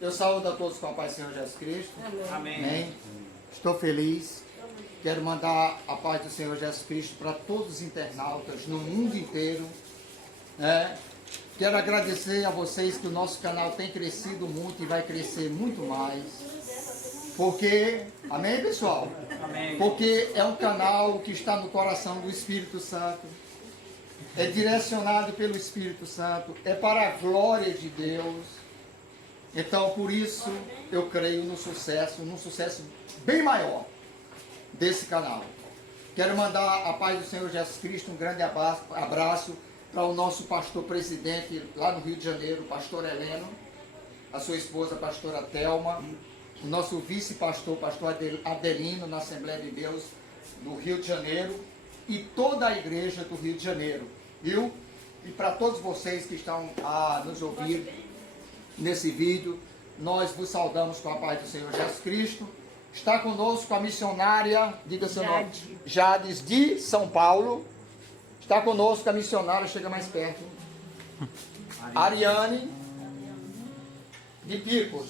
Eu saúdo a todos com a paz do Senhor Jesus Cristo. Amém. Amém. Estou feliz. Quero mandar a paz do Senhor Jesus Cristo para todos os internautas no mundo inteiro. Quero agradecer a vocês que o nosso canal tem crescido muito e vai crescer muito mais. Porque, amém, pessoal? Amém. Porque é um canal que está no coração do Espírito Santo. É direcionado pelo Espírito Santo. É para a glória de Deus. Então, por isso, eu creio num sucesso bem maior desse canal. Quero mandar a paz do Senhor Jesus Cristo, um grande abraço para o nosso pastor presidente lá no Rio de Janeiro, pastor Heleno, a sua esposa, pastora Thelma, o nosso vice-pastor, pastor Adelino, na Assembleia de Deus do Rio de Janeiro, e toda a igreja do Rio de Janeiro, viu? E para todos vocês que estão a nos ouvir nesse vídeo, nós vos saudamos com a paz do Senhor Jesus Cristo. Está conosco a missionária, diga seu nome, Jades de São Paulo. Está conosco a missionária, chega mais perto, Ariane de Picos,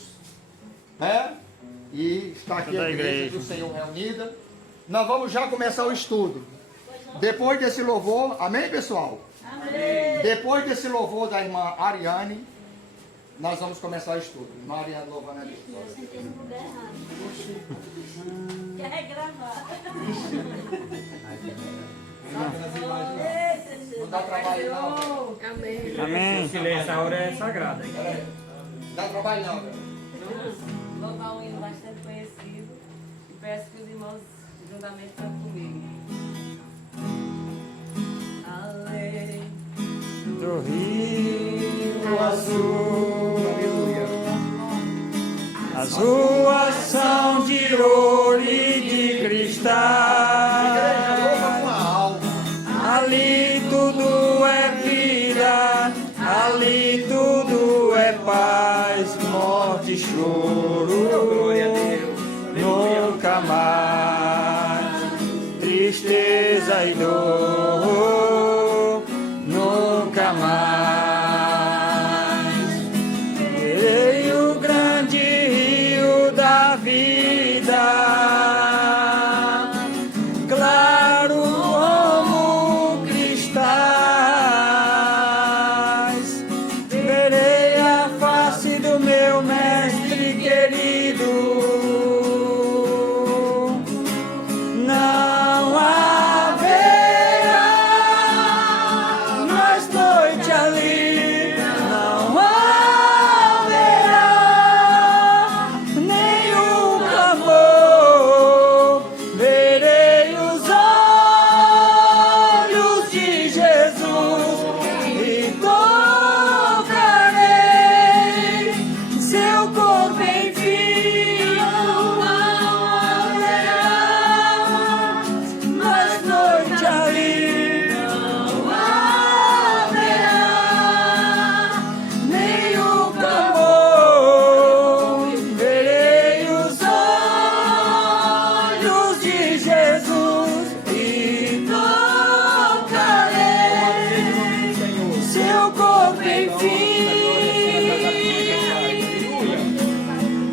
e está aqui a igreja do Senhor reunida. Nós vamos já começar o estudo. Depois desse louvor, amém, pessoal? Amém. Depois desse louvor da irmã Ariane, nós vamos começar o estudo. Irmã Ariane, louvando a Deus. Eu sentei no lugar errado. Quer gravar? Não dá trabalho não, velho. Amém. Amém. O silêncio, a hora é sagrada. Não dá trabalho não, velho. Louvar um hino bastante conhecido e peço que os irmãos juntamente cantem comigo. Além Do Rio Azul, as ruas são de ouro e de cristal. Louva com a alma. Ali tudo é vida, ali tudo é paz, morte e choro. Glória a Deus. Nunca mais tristeza e dor, nunca mais. Verei o grande rio da vida, claro como cristais. Verei a face do meu mestre querido. Não haverá mais noite ali, não haverá nenhum clamor. Verei os olhos de Jesus e tocarei seu corpo em fim. Não haverá mais noite ali, não haverá nenhum clamor. Verei os olhos de Jesus e tocarei seu corpo em fim.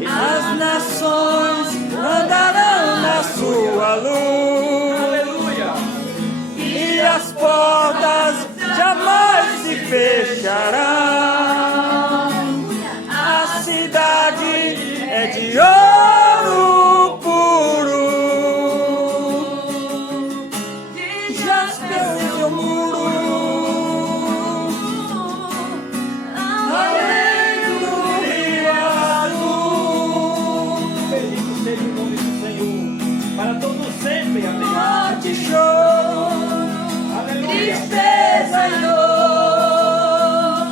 As nações andarão na sua luz, e as portas jamais se fecharão. A cidade é de ouro puro, jaspe é o seu muro. Além do rio azul, Bendito seja o nome do Senhor, para todos sempre, amém. morte e choro, Aleluia. tristeza e dor,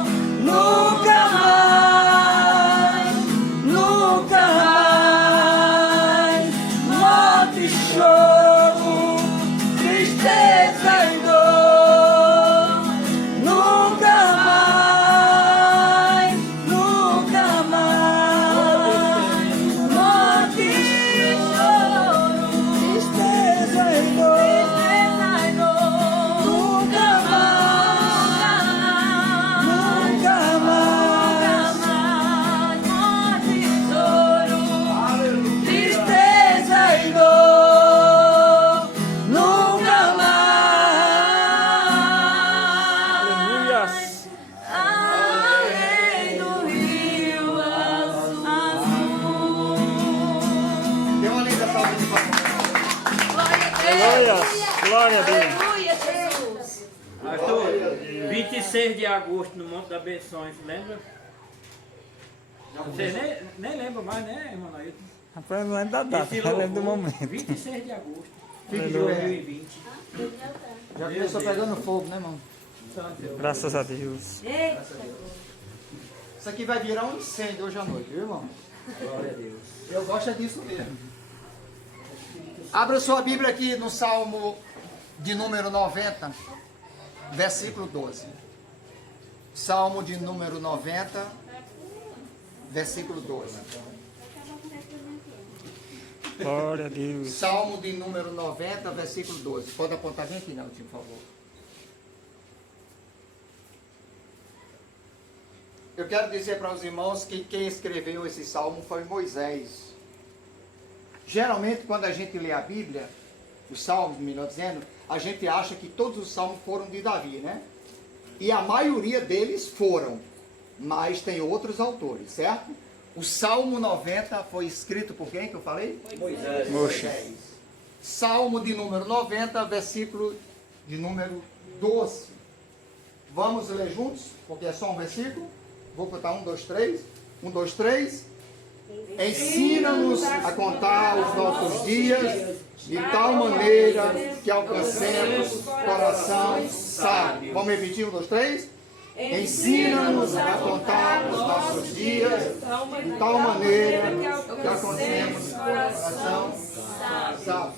Aleluia. Glória a Deus. Aleluia, Jesus. Pastor, 26 de agosto no Monte das Benções, lembra? Vocês nem lembram mais, né, irmão Nailton? Rapaz, não é da data, Esse eu lembro do louvor, momento. 26 de agosto de Aleluia. 2020. Já começou pegando fogo, né, irmão? Graças a Deus. Eita. Isso aqui vai virar um incêndio hoje à noite, viu, irmão? Glória a Deus. Eu gosto é disso mesmo. Abra sua Bíblia aqui no Salmo de número 90, versículo 12. Salmo de número 90, versículo 12. Glória a Deus. Salmo de número 90, versículo 12. Pode apontar bem aqui, Nelson, por favor. Eu quero dizer para os irmãos que quem escreveu esse salmo foi Moisés. Geralmente, quando a gente lê a Bíblia, os salmos, melhor dizendo, a gente acha que todos os salmos foram de Davi, né? E a maioria deles foram, mas tem outros autores, certo? O Salmo 90 foi escrito por quem que eu falei? Moisés. Salmo de número 90, versículo de número 12. Vamos ler juntos? Porque é só um versículo. Vou contar 1, 2, 3. 1, 2, 3. Ensina-nos a contar os nossos dias de tal maneira que alcancemos coração sábio. Vamos repetir? 1, 2, 3. Ensina-nos a contar os nossos dias de tal maneira que alcancemos coração sábio.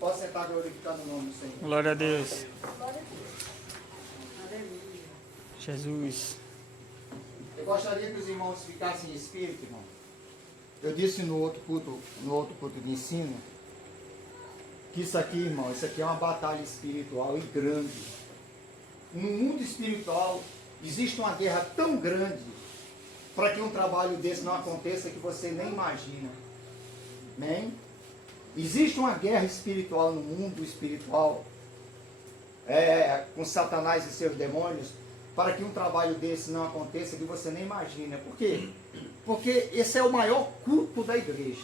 Pode sentar glorificando o nome do Senhor. Glória a Deus. Jesus. Eu gostaria que os irmãos ficassem em espírito, irmão. Eu disse no outro culto de ensino, que isso aqui, irmão, isso aqui é uma batalha espiritual e grande. No mundo espiritual, existe uma guerra tão grande para que um trabalho desse não aconteça que você nem imagina. Amém? Existe uma guerra espiritual no mundo espiritual, com Satanás e seus demônios, para que um trabalho desse não aconteça que você nem imagina. Por quê? Porque esse é o maior culto da igreja,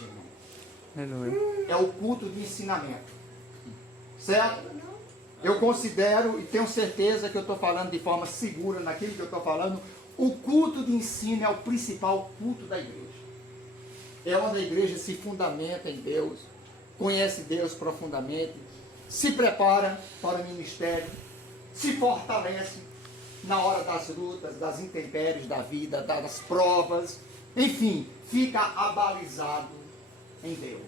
irmão. Aleluia. É o culto de ensinamento. Certo? Eu considero e tenho certeza que eu estou falando de forma segura naquilo que eu estou falando. O culto de ensino é o principal culto da igreja. É onde a igreja se fundamenta em Deus, conhece Deus profundamente, se prepara para o ministério, se fortalece na hora das lutas, das intempéries da vida, das provas, enfim, fica abalizado em Deus.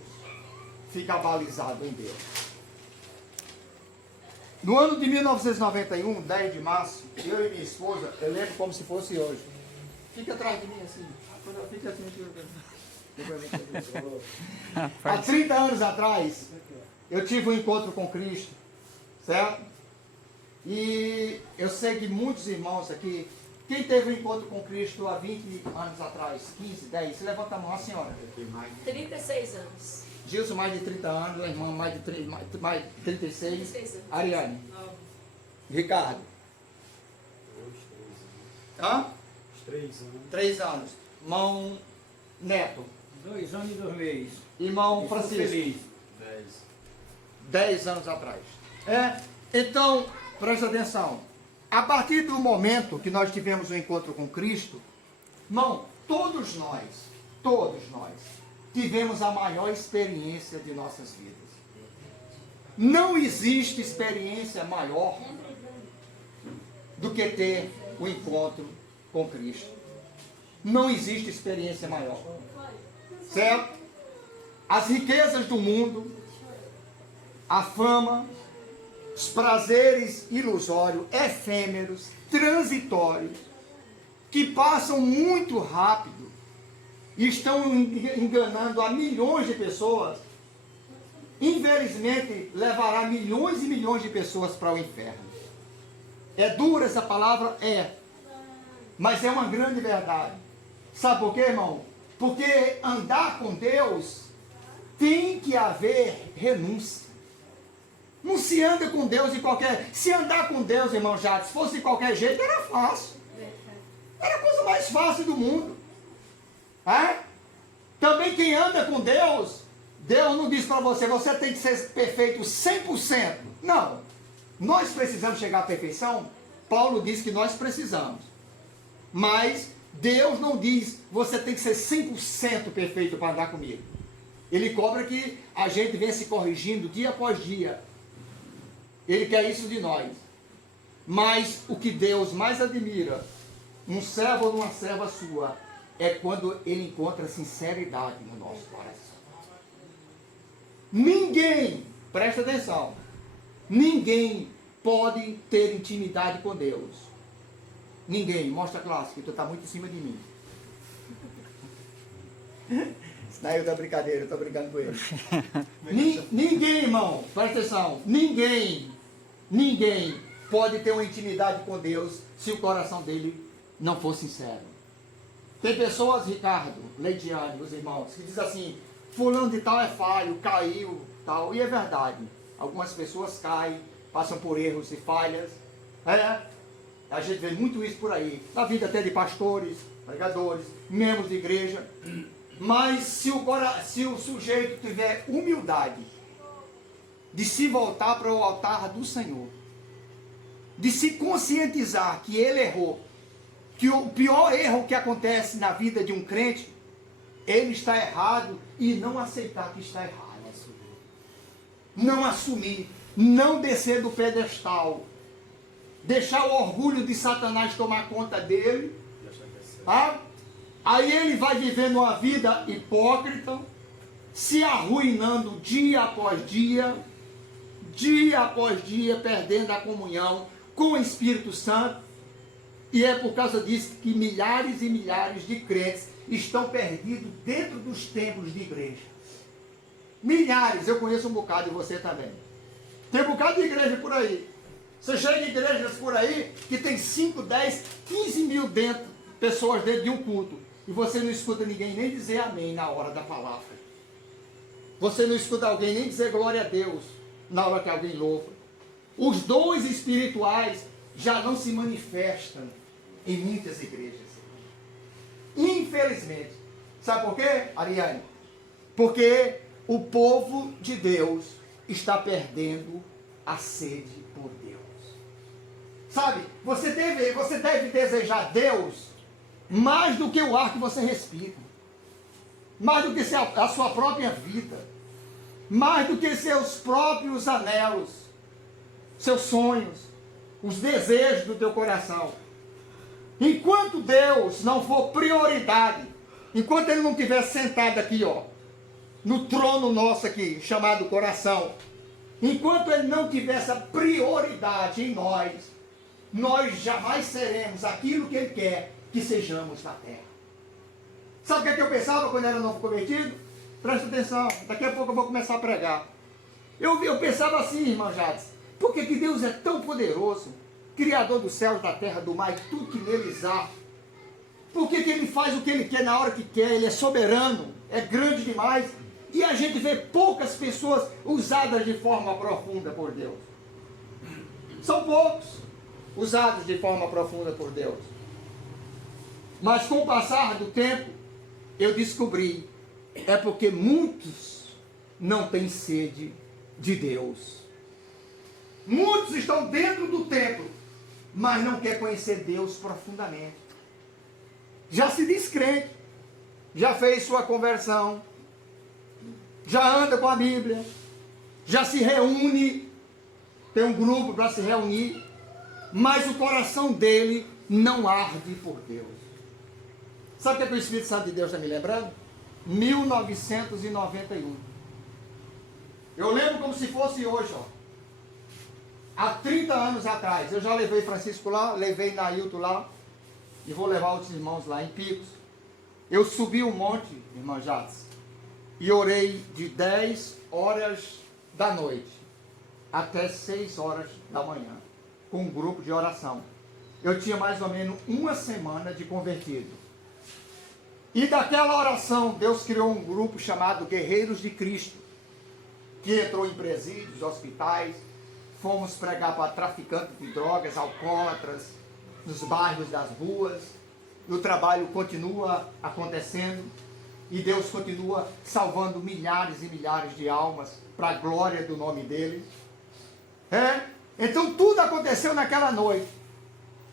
Fica abalizado em Deus. No ano de 1991, 10 de março, eu e minha esposa, eu lembro como se fosse hoje. Fica atrás de mim assim. Fica assim. Há 30 anos atrás, eu tive um encontro com Cristo, certo? E eu sei que muitos irmãos aqui, quem teve um encontro com Cristo há 20 anos atrás, 15, 10, se levanta a mão, a senhora. 36 anos. Gilson, mais de 30 anos, a irmã, mais de 36. 36 anos. Ariane. Ricardo. 3 anos. Irmão Neto. 2 anos e 2 meses. Irmão Estou Francisco. feliz. 10 anos atrás. Então, presta atenção. A partir do momento que nós tivemos um encontro com Cristo, irmão, todos nós tivemos a maior experiência de nossas vidas. Não existe experiência maior do que ter o encontro com Cristo. Não existe experiência maior. Certo? As riquezas do mundo, a fama, os prazeres ilusórios, efêmeros, transitórios, que passam muito rápido e estão enganando a milhões de pessoas, infelizmente levará milhões e milhões de pessoas para o inferno. É dura essa palavra? É. Mas é uma grande verdade. Sabe por quê, irmão? Porque andar com Deus tem que haver renúncia. Não se anda com Deus de qualquer... Se andar com Deus, irmão Jacques, se fosse de qualquer jeito, era fácil. Era a coisa mais fácil do mundo. Também quem anda com Deus Deus não diz para você, você tem que ser perfeito 100%. Não. Nós precisamos chegar à perfeição. Paulo diz que nós precisamos. Mas Deus não diz, você tem que ser 100% perfeito para andar comigo. Ele cobra que a gente venha se corrigindo dia após dia. Ele quer isso de nós. Mas o que Deus mais admira, um servo ou uma serva sua, é quando ele encontra sinceridade no nosso coração. Ninguém, presta atenção, ninguém pode ter intimidade com Deus. Ninguém, mostra a classe, que tu está muito em cima de mim. Isso daí eu tô brincadeira, eu estou brincando com ele. Ninguém, irmão, presta atenção, ninguém pode ter uma intimidade com Deus se o coração dele não for sincero. Tem pessoas, Ricardo, Leidiane, os irmãos, que dizem assim, fulano de tal é falho, caiu, tal, e é verdade. Algumas pessoas caem, passam por erros e falhas. A gente vê muito isso por aí, na vida até de pastores, pregadores, membros de igreja. Mas se o sujeito tiver humildade de se voltar para o altar do Senhor, de se conscientizar que ele errou, que o pior erro que acontece na vida de um crente, ele está errado e não aceitar que está errado. Não assumir, não descer do pedestal, deixar o orgulho de Satanás tomar conta dele. Aí ele vai vivendo uma vida hipócrita, se arruinando dia após dia, perdendo a comunhão com o Espírito Santo. E é por causa disso que milhares e milhares de crentes estão perdidos dentro dos templos de igreja. Milhares, eu conheço um bocado, e você também. Tem um bocado de igreja por aí. Você chega em igrejas por aí que tem 5, 10, 15 mil pessoas dentro de um culto. E você não escuta ninguém nem dizer amém na hora da palavra. Você não escuta alguém nem dizer glória a Deus na hora que alguém louva. Os dons espirituais já não se manifestam em muitas igrejas. Infelizmente. Sabe por quê, Ariane? Porque o povo de Deus está perdendo a sede por Deus. Sabe, você deve desejar Deus mais do que o ar que você respira. Mais do que a sua própria vida. Mais do que seus próprios anelos. Seus sonhos. Os desejos do teu coração. Enquanto Deus não for prioridade, enquanto Ele não estiver sentado aqui, no trono nosso aqui, chamado coração, enquanto Ele não tiver essa prioridade em nós jamais seremos aquilo que Ele quer que sejamos na terra. Sabe o que eu pensava quando era novo convertido? Presta atenção, daqui a pouco eu vou começar a pregar. Eu pensava assim, irmã Jades, por que Deus é tão poderoso, Criador dos céus, da terra, do mar e tudo que neles há? Por que Ele faz o que Ele quer na hora que quer? Ele é soberano, é grande demais. E a gente vê poucas pessoas usadas de forma profunda por Deus. São poucos usados de forma profunda por Deus. Mas com o passar do tempo, eu descobri, é porque muitos não têm sede de Deus. Muitos estão dentro do templo, mas não quer conhecer Deus profundamente. Já se diz crente, já fez sua conversão, já anda com a Bíblia, já se reúne, tem um grupo para se reunir, mas o coração dele não arde por Deus. Sabe o que o Espírito Santo de Deus está me lembrando? 1991. Eu lembro como se fosse hoje, há 30 anos atrás. Eu já levei Francisco lá, levei Nailton lá, e vou levar outros irmãos lá em Picos. Eu subi um monte, irmã Jades, e orei de 10 horas da noite até 6 horas da manhã, com um grupo de oração. Eu tinha mais ou menos uma semana de convertido. E daquela oração, Deus criou um grupo chamado Guerreiros de Cristo, que entrou em presídios, hospitais, fomos pregar para traficantes de drogas, alcoólatras, nos bairros das ruas, e o trabalho continua acontecendo. E Deus continua salvando milhares e milhares de almas para a glória do nome dele. Então tudo aconteceu naquela noite.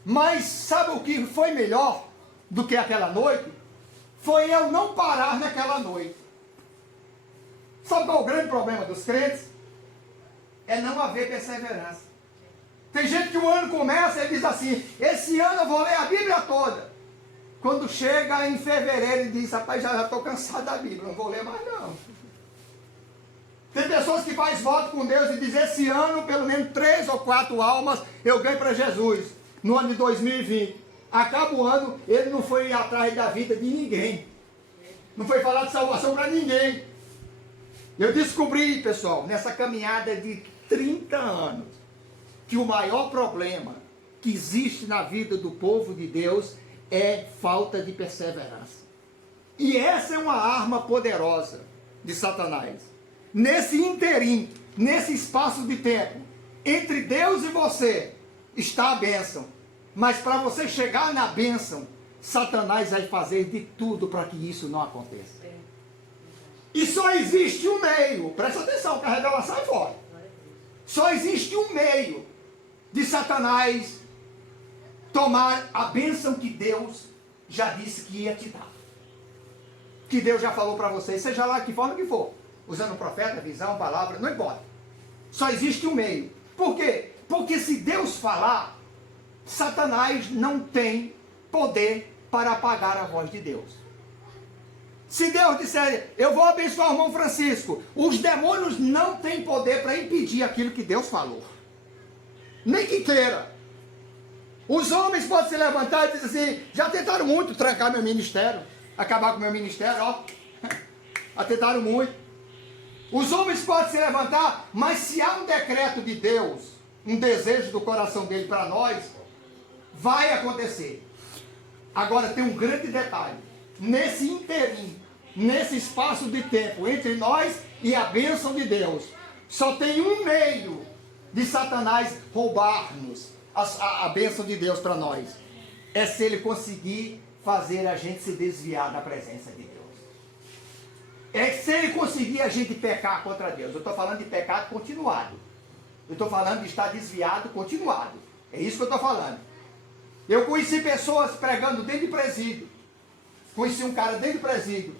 Mas sabe o que foi melhor do que aquela noite? Foi eu não parar naquela noite. Sabe qual é o grande problema dos crentes? É não haver perseverança. Tem gente que o ano começa e diz assim: esse ano eu vou ler a Bíblia toda. Quando chega em fevereiro, ele diz: rapaz, já estou cansado da Bíblia, não vou ler mais não. Tem pessoas que fazem voto com Deus e dizem: esse ano, pelo menos 3 ou 4 almas eu ganho para Jesus, no ano de 2020. Acaba o ano, ele não foi atrás da vida de ninguém. Não foi falar de salvação para ninguém. Eu descobri, pessoal, nessa caminhada de 30 anos, que o maior problema que existe na vida do povo de Deus é falta de perseverança. E essa é uma arma poderosa de Satanás. Nesse interim, nesse espaço de tempo, entre Deus e você, está a bênção. Mas para você chegar na bênção, Satanás vai fazer de tudo para que isso não aconteça. E só existe um meio, presta atenção, que a revelação é forte. Só existe um meio de Satanás tomar a bênção que Deus já disse que ia te dar. Que Deus já falou para você, seja lá que forma que for. Usando profeta, visão, palavra, não importa. Só existe um meio. Por quê? Porque se Deus falar, Satanás não tem poder para apagar a voz de Deus. Se Deus disser: eu vou abençoar o irmão Francisco, os demônios não têm poder para impedir aquilo que Deus falou. Nem que queira. Os homens podem se levantar e dizer assim: já tentaram muito trancar meu ministério, acabar com meu ministério, ó. Já tentaram muito. Os homens podem se levantar, mas se há um decreto de Deus, um desejo do coração dele para nós, vai acontecer. Agora tem um grande detalhe. Nesse interim, nesse espaço de tempo entre nós e a bênção de Deus, só tem um meio de Satanás roubar-nos a bênção de Deus para nós. É se ele conseguir fazer a gente se desviar da presença de Deus. É se ele conseguir a gente pecar contra Deus. Eu estou falando de pecado continuado. Eu estou falando de estar desviado continuado. É isso que eu estou falando. Eu conheci pessoas pregando dentro de presídio. Conheci um cara dentro de presídio,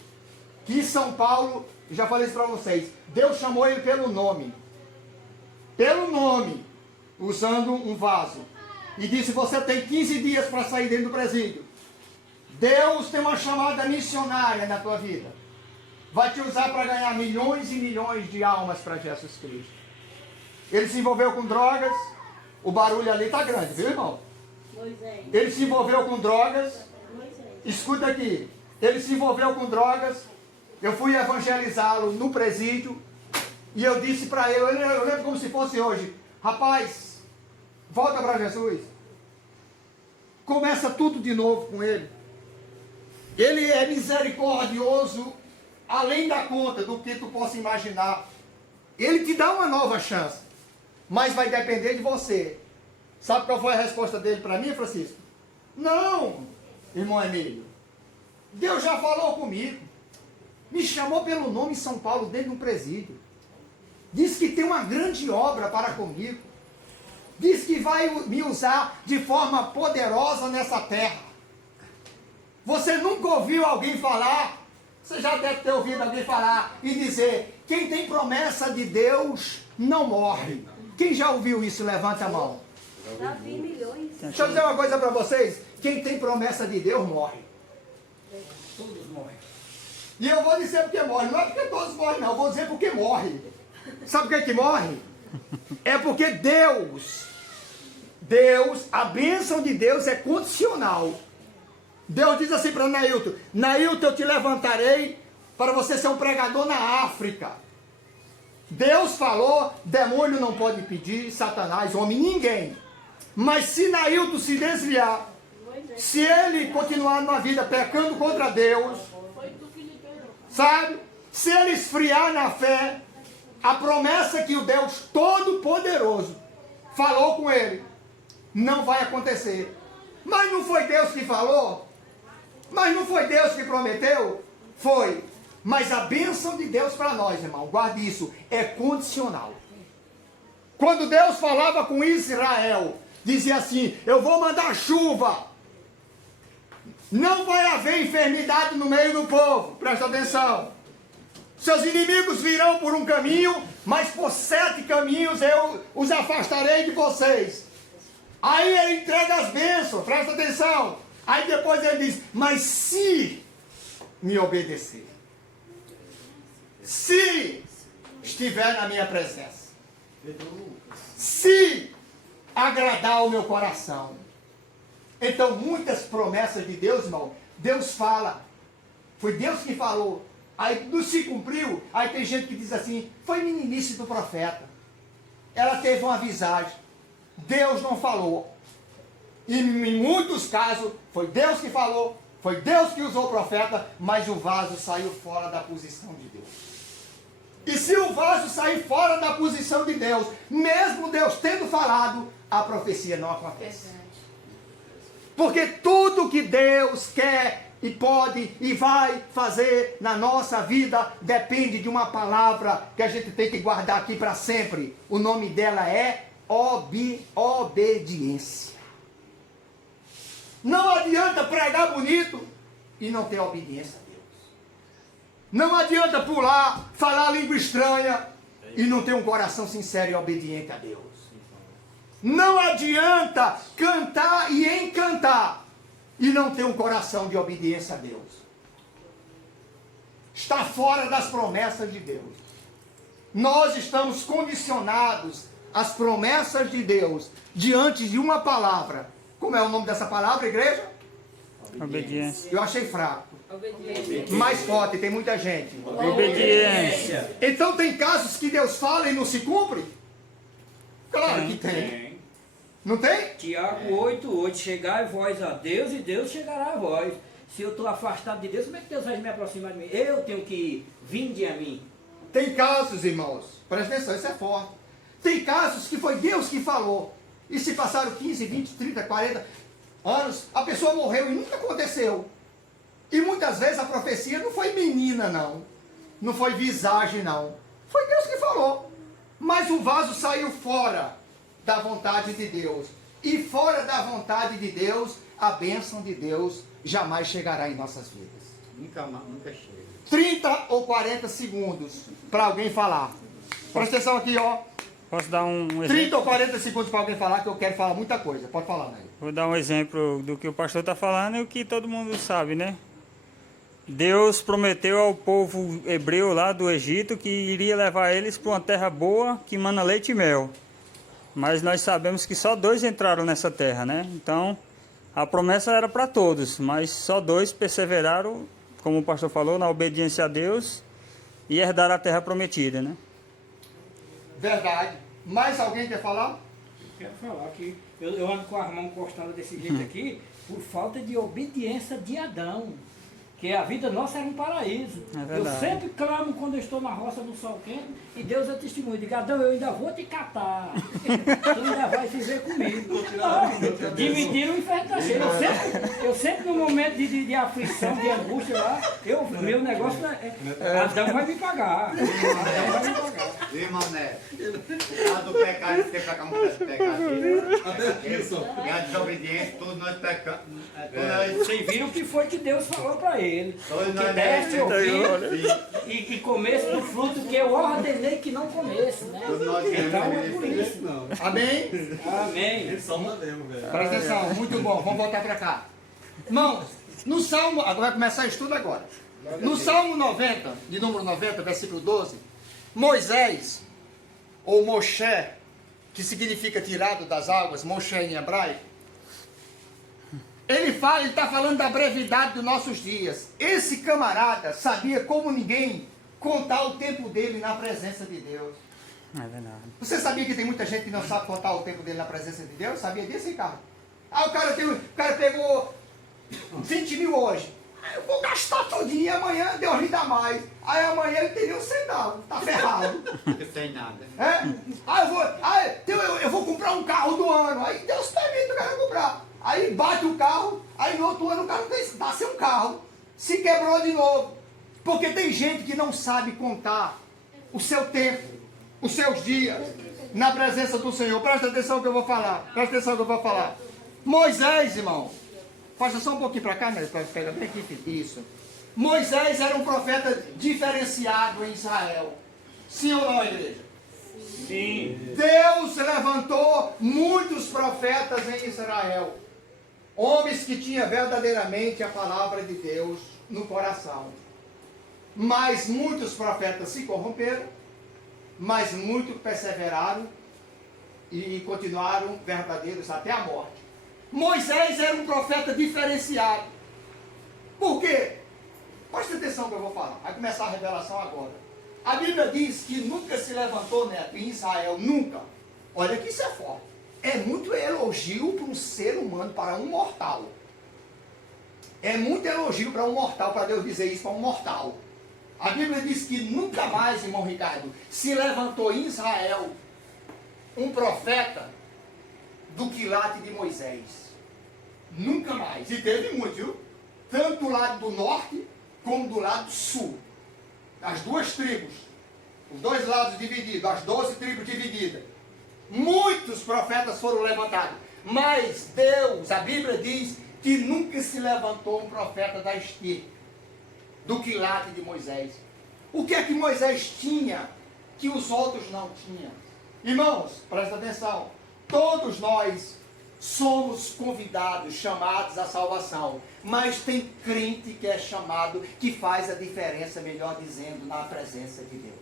que em São Paulo, já falei isso para vocês, Deus chamou ele pelo nome, usando um vaso, e disse: você tem 15 dias para sair dentro do presídio. Deus tem uma chamada missionária na tua vida, vai te usar para ganhar milhões e milhões de almas para Jesus Cristo. Ele se envolveu com drogas, o barulho ali está grande, viu, irmão? Ele se envolveu com drogas. Escuta aqui, ele se envolveu com drogas. Eu fui evangelizá-lo no presídio e eu disse para ele, eu lembro como se fosse hoje: rapaz, volta para Jesus. Começa tudo de novo com ele. Ele é misericordioso além da conta do que tu possa imaginar. Ele te dá uma nova chance, mas vai depender de você. Sabe qual foi a resposta dele para mim, Francisco? Não, irmão Emílio, Deus já falou comigo, me chamou pelo nome em São Paulo dentro de um presídio, diz que tem uma grande obra para comigo, diz que vai me usar de forma poderosa nessa terra. Você nunca ouviu alguém falar? Você já deve ter ouvido alguém falar e dizer: quem tem promessa de Deus não morre. Quem já ouviu isso? Levanta a mão. Já vi milhões. Deixa eu dizer uma coisa para vocês: quem tem promessa de Deus morre. Todos morrem. E eu vou dizer porque morre. Não é porque todos morrem, não. Eu vou dizer porque morre. Sabe por que morre? É porque Deus, a bênção de Deus é condicional. Deus diz assim para Nailton: Nailton, eu te levantarei para você ser um pregador na África. Deus falou, demônio não pode impedir, Satanás, homem, ninguém. Mas se Nailton se desviar, se ele continuar na vida pecando contra Deus, sabe? Se ele esfriar na fé, a promessa que o Deus Todo-Poderoso falou com ele, não vai acontecer. Mas não foi Deus que falou? Mas não foi Deus que prometeu? Foi. Mas a bênção de Deus para nós, irmão, guarde isso, é condicional. Quando Deus falava com Israel, dizia assim: eu vou mandar chuva. Não vai haver enfermidade no meio do povo. Presta atenção. Seus inimigos virão por um caminho, mas por 7 caminhos eu os afastarei de vocês. Aí ele entrega as bênçãos, presta atenção. Aí depois ele diz: mas se me obedecer, se estiver na minha presença, se agradar o meu coração. Então muitas promessas de Deus, irmão, Deus fala, foi Deus que falou, aí não se cumpriu. Aí tem gente que diz assim: foi meninice do profeta, ela teve uma visagem, Deus não falou. E em muitos casos foi Deus que falou, foi Deus que usou o profeta, mas o vaso saiu fora da posição de Deus. E se o vaso sair fora da posição de Deus, mesmo Deus tendo falado, a profecia não acontece. Porque tudo que Deus quer e pode e vai fazer na nossa vida depende de uma palavra que a gente tem que guardar aqui para sempre. O nome dela é obediência. Não adianta pregar bonito e não ter obediência a Deus. Não adianta pular, falar língua estranha e não ter um coração sincero e obediente a Deus. Não adianta cantar e encantar e não ter um coração de obediência a Deus. Está fora das promessas de Deus. Nós estamos condicionados às promessas de Deus diante de uma palavra. Como é o nome dessa palavra, igreja? Obediência. Eu achei fraco. Obediência. Mais forte, tem muita gente. Obediência. Então tem casos que Deus fala e não se cumpre? Claro que tem. Não tem? Tiago 8:8, chegai vós a Deus e Deus chegará a vós. Se eu estou afastado de Deus, como é que Deus vai me aproximar de mim? Eu tenho que vinde a mim. Tem casos, irmãos, presta atenção, isso é forte. Tem casos que foi Deus que falou. E se passaram 15, 20, 30, 40 anos, a pessoa morreu e nunca aconteceu. E muitas vezes a profecia não foi menina, não. Não foi visagem, não. Foi Deus que falou. Mas o vaso saiu fora da vontade de Deus. E fora da vontade de Deus, a bênção de Deus jamais chegará em nossas vidas. Nunca chega. 30 ou 40 segundos para alguém falar. Presta atenção aqui, ó. Posso dar um 30 exemplo? ou 40 segundos para alguém falar, que eu quero falar muita coisa. Pode falar, Nair. Vou dar um exemplo do que o pastor está falando e o que todo mundo sabe, né? Deus prometeu ao povo hebreu lá do Egito que iria levar eles para uma terra boa que mana leite e mel. Mas nós sabemos que só 2 entraram nessa terra, né? Então, a promessa era para todos, mas só 2 perseveraram, como o pastor falou, na obediência a Deus e herdaram a terra prometida, né? Verdade. Mais alguém quer falar? Quero falar que eu ando com a mão encostada desse jeito aqui por falta de obediência de Adão. Que a vida nossa era um paraíso. É Eu verdade. sempre clamo quando eu estou na roça no sol quente e Deus é testemunho. Digo: Adão, eu ainda vou te catar. Tu ainda vai se ver comigo. Dividiram o inferno da cheia. Eu sempre no momento de aflição, de angústia lá, meu negócio é Adão vai me pagar. Adão vai me pagar. Viu, irmão Neto? A do pecado, você pra cá muito de pecado. E a desobediência, todos nós pecamos. Vocês viram o que foi que Deus falou para ele. Todos Que nós deste devemos. e comesse do fruto que eu ordenei que não comesse, né? Todos nós Então é por devemos. isso. Amém? Amém. Presta atenção, muito bom. Vamos voltar para cá. Irmãos, no Salmo, agora vai começar o estudo agora. No Salmo 90, de número 90, versículo 12, Moisés, ou Moshe, que significa tirado das águas, Moshe em hebraico, ele está falando da brevidade dos nossos dias. Esse camarada sabia como ninguém contar o tempo dele na presença de Deus. É verdade. Você sabia que tem muita gente que não sabe contar o tempo dele na presença de Deus? Sabia disso, Ricardo? Ah, o cara pegou 20 mil hoje. Ah, eu vou gastar todinho e amanhã Deus lhe dá mais. Aí amanhã ele teria um centavo. Tá ferrado. Não tem nada. É? Eu vou comprar um carro do ano. Aí Deus permite o cara comprar. Aí bate o carro, aí no outro ano o cara dá sem um carro. Se quebrou de novo. Porque tem gente que não sabe contar o seu tempo, os seus dias na presença do Senhor. Presta atenção no que eu vou falar. Presta atenção no que eu vou falar. Moisés, irmão. Faça só um pouquinho para cá, né? Pega bem aqui. Isso. Moisés era um profeta diferenciado em Israel. Sim ou não, igreja? Sim. Deus levantou muitos profetas em Israel. Homens que tinham verdadeiramente a palavra de Deus no coração. Mas muitos profetas se corromperam, mas muitos perseveraram e continuaram verdadeiros até a morte. Moisés era um profeta diferenciado. Por quê? Preste atenção no que eu vou falar. Vai começar a revelação agora. A Bíblia diz que nunca se levantou, neto, em Israel, nunca. Olha que isso é forte. É muito elogio para um ser humano, para um mortal. É muito elogio para um mortal, para Deus dizer isso para um mortal. A Bíblia diz que nunca mais, irmão Ricardo, se levantou em Israel um profeta do quilate de Moisés. Nunca mais. E teve muito, viu? Tanto do lado do norte como do lado sul. As duas tribos. Os dois lados divididos, as 12 tribos divididas. Muitos profetas foram levantados. Mas Deus, a Bíblia diz que nunca se levantou um profeta da estirpe, do quilate de Moisés. O que é que Moisés tinha que os outros não tinham? Irmãos, presta atenção. Todos nós somos convidados, chamados à salvação. Mas tem crente que é chamado, que faz a diferença, melhor dizendo, na presença de Deus.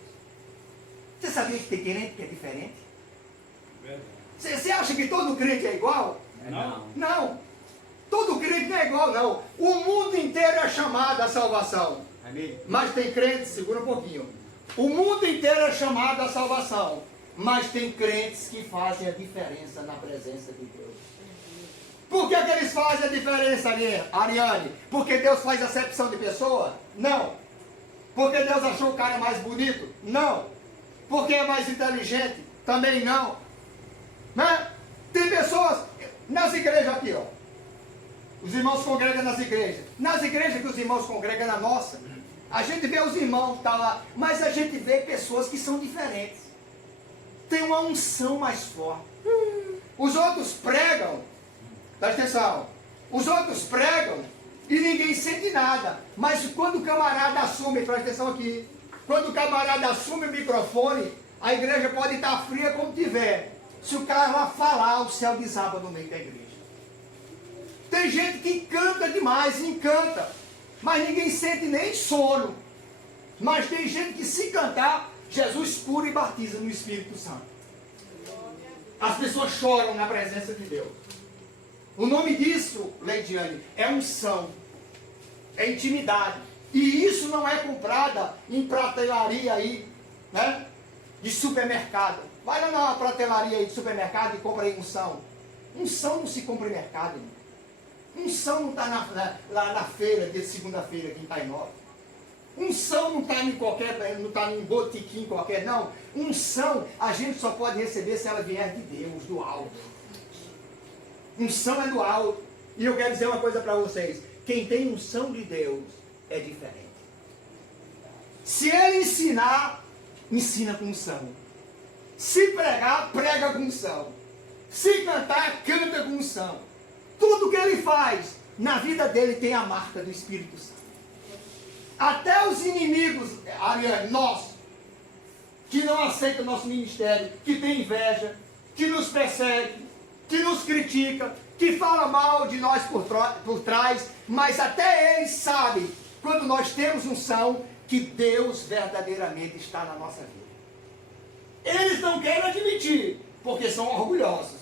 Você sabia que tem crente que é diferente? Você acha que todo crente é igual? Não. Não. Todo crente não é igual, não. O mundo inteiro é chamado à salvação. Mas tem crentes, segura um pouquinho. O mundo inteiro é chamado à salvação. Mas tem crentes que fazem a diferença na presença de Deus. Por que eles fazem a diferença, Ariane? Porque Deus faz acepção de pessoa? Não. Porque Deus achou o cara mais bonito? Não. Porque é mais inteligente? Também não. Né? Tem pessoas nas igrejas aqui, ó. Os irmãos congregam nas igrejas. Nas igrejas que os irmãos congregam na nossa, a gente vê os irmãos que estão lá, mas a gente vê pessoas que são diferentes. Tem uma unção mais forte. Os outros pregam, presta atenção, os outros pregam e ninguém sente nada. Mas quando o camarada assume, presta atenção aqui, quando o camarada assume o microfone, a igreja pode estar fria como tiver. Se o cara lá falar, o céu desaba no meio da igreja. Tem gente que canta demais, encanta, mas ninguém sente nem sono. Mas tem gente que se cantar, Jesus cura e batiza no Espírito Santo. As pessoas choram na presença de Deus. O nome disso, Leidiane, é unção, é intimidade. E isso não é comprada em pratelaria aí, né? De supermercado. Vai lá na pratelaria aí de supermercado e compra aí unção. Unção não se compra em mercado, irmão. Unção não está lá na feira, de segunda-feira aqui em Tainó. Unção não está em qualquer, não está em botiquim qualquer, não. Unção a gente só pode receber se ela vier de Deus, do alto. Unção é do alto. E eu quero dizer uma coisa para vocês. Quem tem unção de Deus é diferente. Se ele ensinar, ensina com unção. Se pregar, prega com unção. Se cantar, canta com unção. Tudo que ele faz, na vida dele tem a marca do Espírito Santo. Até os inimigos, Ariane, nós, que não aceitam o nosso ministério, que tem inveja, que nos persegue, que nos critica, que fala mal de nós por trás, mas até eles sabem, quando nós temos unção, que Deus verdadeiramente está na nossa vida. Eles não querem admitir, porque são orgulhosos.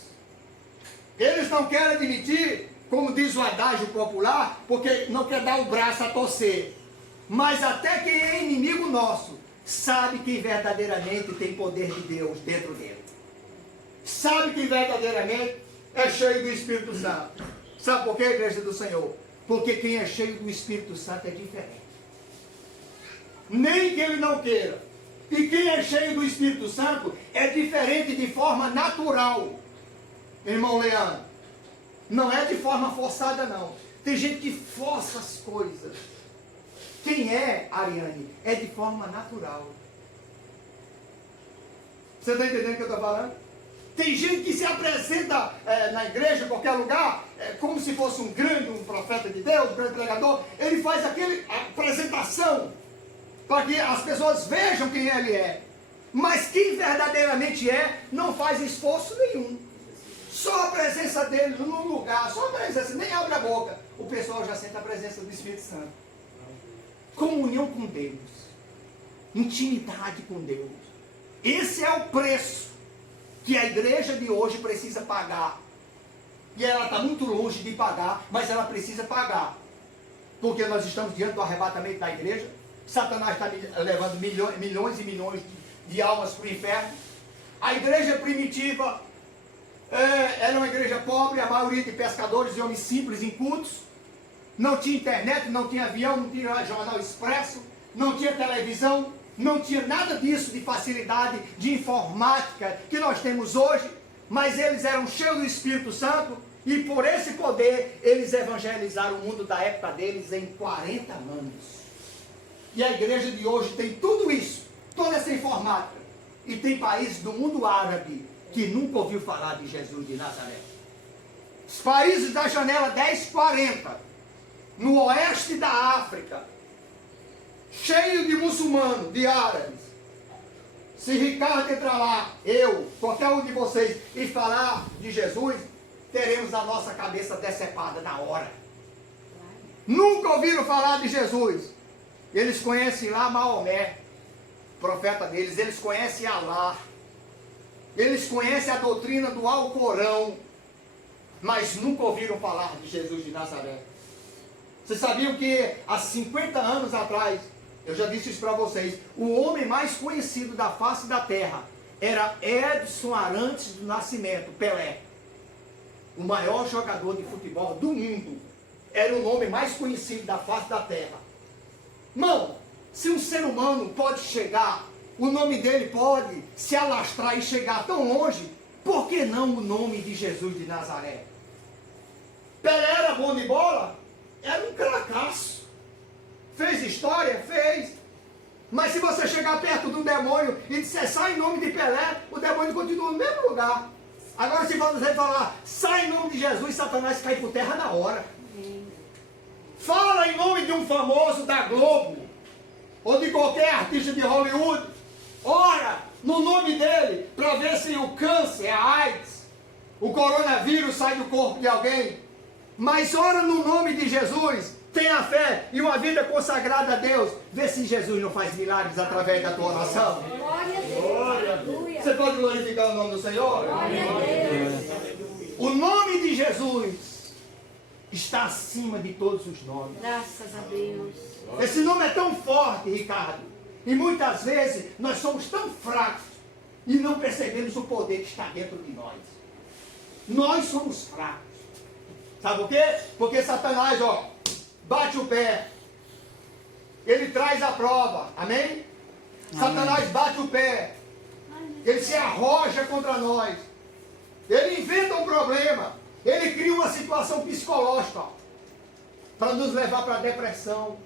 Eles não querem admitir, como diz o adágio popular, porque não quer dar o braço a torcer. Mas até quem é inimigo nosso, sabe que verdadeiramente tem poder de Deus dentro dele. Sabe que verdadeiramente é cheio do Espírito Santo. Sabe por quê, igreja do Senhor? Porque quem é cheio do Espírito Santo é diferente. Nem que ele não queira. E quem é cheio do Espírito Santo é diferente de forma natural. Irmão Leandro, não é de forma forçada não. Tem gente que força as coisas. quem é, Ariane, é de forma natural. Você está entendendo o que eu estou falando? Tem gente que se apresenta na igreja, em qualquer lugar, como se fosse um profeta de Deus, um grande pregador. Ele faz aquela apresentação para que as pessoas vejam quem ele é. Mas quem verdadeiramente é, não faz esforço nenhum. Só a presença dele num lugar, só a presença, nem abre a boca, o pessoal já sente a presença do Espírito Santo. Comunhão com Deus, intimidade com Deus. Esse é o preço que a igreja de hoje precisa pagar. E ela está muito longe de pagar, mas ela precisa pagar. Porque nós estamos diante do arrebatamento da igreja. Satanás está levando milhões e milhões de almas para o inferno. A igreja primitiva era uma igreja pobre, a maioria de pescadores e homens simples, incultos. Não tinha internet, não tinha avião, não tinha jornal expresso, não tinha televisão, não tinha nada disso de facilidade, de informática que nós temos hoje, mas eles eram cheios do Espírito Santo e por esse poder eles evangelizaram o mundo da época deles em 40 anos. E a igreja de hoje tem tudo isso, toda essa informática, e tem países do mundo árabe que nunca ouviu falar de Jesus de Nazaré. Os países da janela 1040, no oeste da África, cheio de muçulmanos, de árabes. Se Ricardo entrar lá, eu, qualquer um de vocês, e falar de Jesus, teremos a nossa cabeça decepada na hora. Nunca ouviram falar de Jesus. Eles conhecem lá Maomé, profeta deles, eles conhecem Alá, eles conhecem a doutrina do Alcorão, mas nunca ouviram falar de Jesus de Nazaré. Vocês sabiam que há 50 anos atrás, eu já disse isso para vocês, o homem mais conhecido da face da terra era Edson Arantes do Nascimento, Pelé. O maior jogador de futebol do mundo. Era o nome mais conhecido da face da terra. Irmão, se um ser humano pode chegar, o nome dele pode se alastrar e chegar tão longe, por que não o nome de Jesus de Nazaré? Pelé era bom de bola? Era um cracaço. Fez história? Fez. Mas se você chegar perto de um demônio e disser sai em nome de Pelé, o demônio continua no mesmo lugar. Agora se você falar sai em nome de Jesus, Satanás cai por terra na hora. Fala em nome de um famoso da Globo, ou de qualquer artista de Hollywood, ora no nome dele, para ver se o câncer, a AIDS, o coronavírus sai do corpo de alguém. Mas ora no nome de Jesus, tenha fé e uma vida consagrada a Deus, vê se Jesus não faz milagres através da tua oração. Glória a Deus. Você pode glorificar o nome do Senhor? Glória a Deus. O nome de Jesus está acima de todos os nomes. Graças a Deus. Esse nome é tão forte, Ricardo, e muitas vezes nós somos tão fracos e não percebemos o poder que está dentro de nós. Nós somos fracos. Sabe por quê? Porque Satanás, bate o pé. Ele traz a prova. Amém? Amém. Satanás bate o pé. Ele se arroja contra nós. Ele inventa um problema. Ele cria uma situação psicológica para nos levar para a depressão.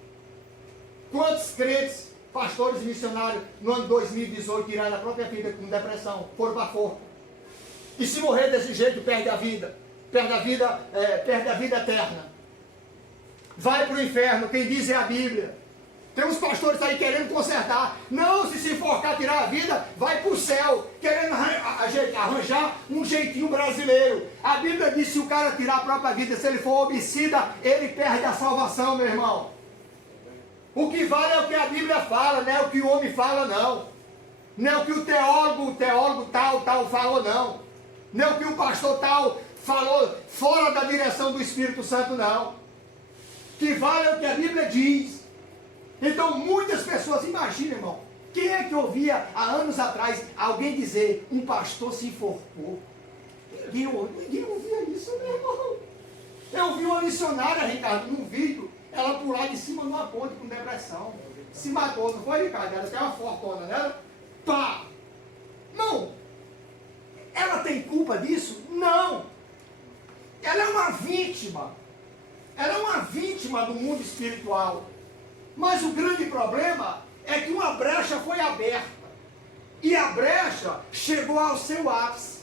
Quantos crentes, pastores e missionários, no ano 2018, tiraram a própria vida com depressão, foram para a forca. E se morrer desse jeito, perde a vida. Perde a vida eterna. Vai para o inferno, quem diz é a Bíblia. Tem uns pastores aí querendo consertar. Não, se enforcar, tirar a vida, vai para o céu, querendo arranjar um jeitinho brasileiro. A Bíblia diz que se o cara tirar a própria vida, se ele for homicida, ele perde a salvação, meu irmão. O que vale é o que a Bíblia fala, não é o que o homem fala, não. Não é o que o teólogo tal falou, não. Não é o que o pastor tal falou fora da direção do Espírito Santo, não. O que vale é o que a Bíblia diz. Então muitas pessoas, imagina, irmão, quem é que ouvia há anos atrás alguém dizer um pastor se enforcou? Ninguém ouvia isso, meu irmão. Eu vi uma missionária, Ricardo, num vídeo, ela pular de cima de uma ponte com depressão. Se matou, não foi, Ricardo? Ela tem uma fortuna, né? Pá! Não! Ela tem culpa disso? Não! Ela é uma vítima. Ela é uma vítima do mundo espiritual. Mas o grande problema é que uma brecha foi aberta. E a brecha chegou ao seu ápice.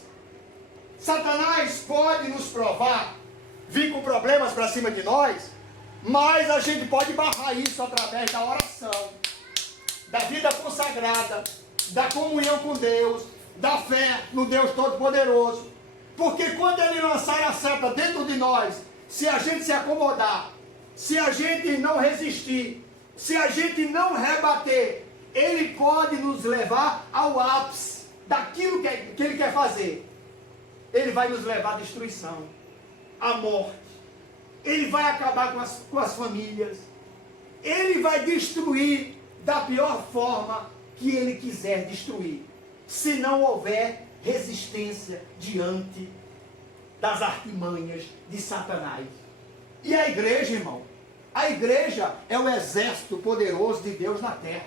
Satanás pode nos provar, vir com problemas para cima de nós, mas a gente pode barrar isso através da oração, da vida consagrada, da comunhão com Deus, da fé no Deus Todo-Poderoso. Porque quando ele lançar a seta dentro de nós, se a gente se acomodar, se a gente não resistir, se a gente não rebater, ele pode nos levar ao ápice daquilo que ele quer fazer. Ele vai nos levar à destruição, à morte. Ele vai acabar com as famílias. Ele vai destruir da pior forma que ele quiser destruir, se não houver resistência diante das artimanhas de Satanás. E a igreja, irmão? A igreja é o exército poderoso de Deus na terra.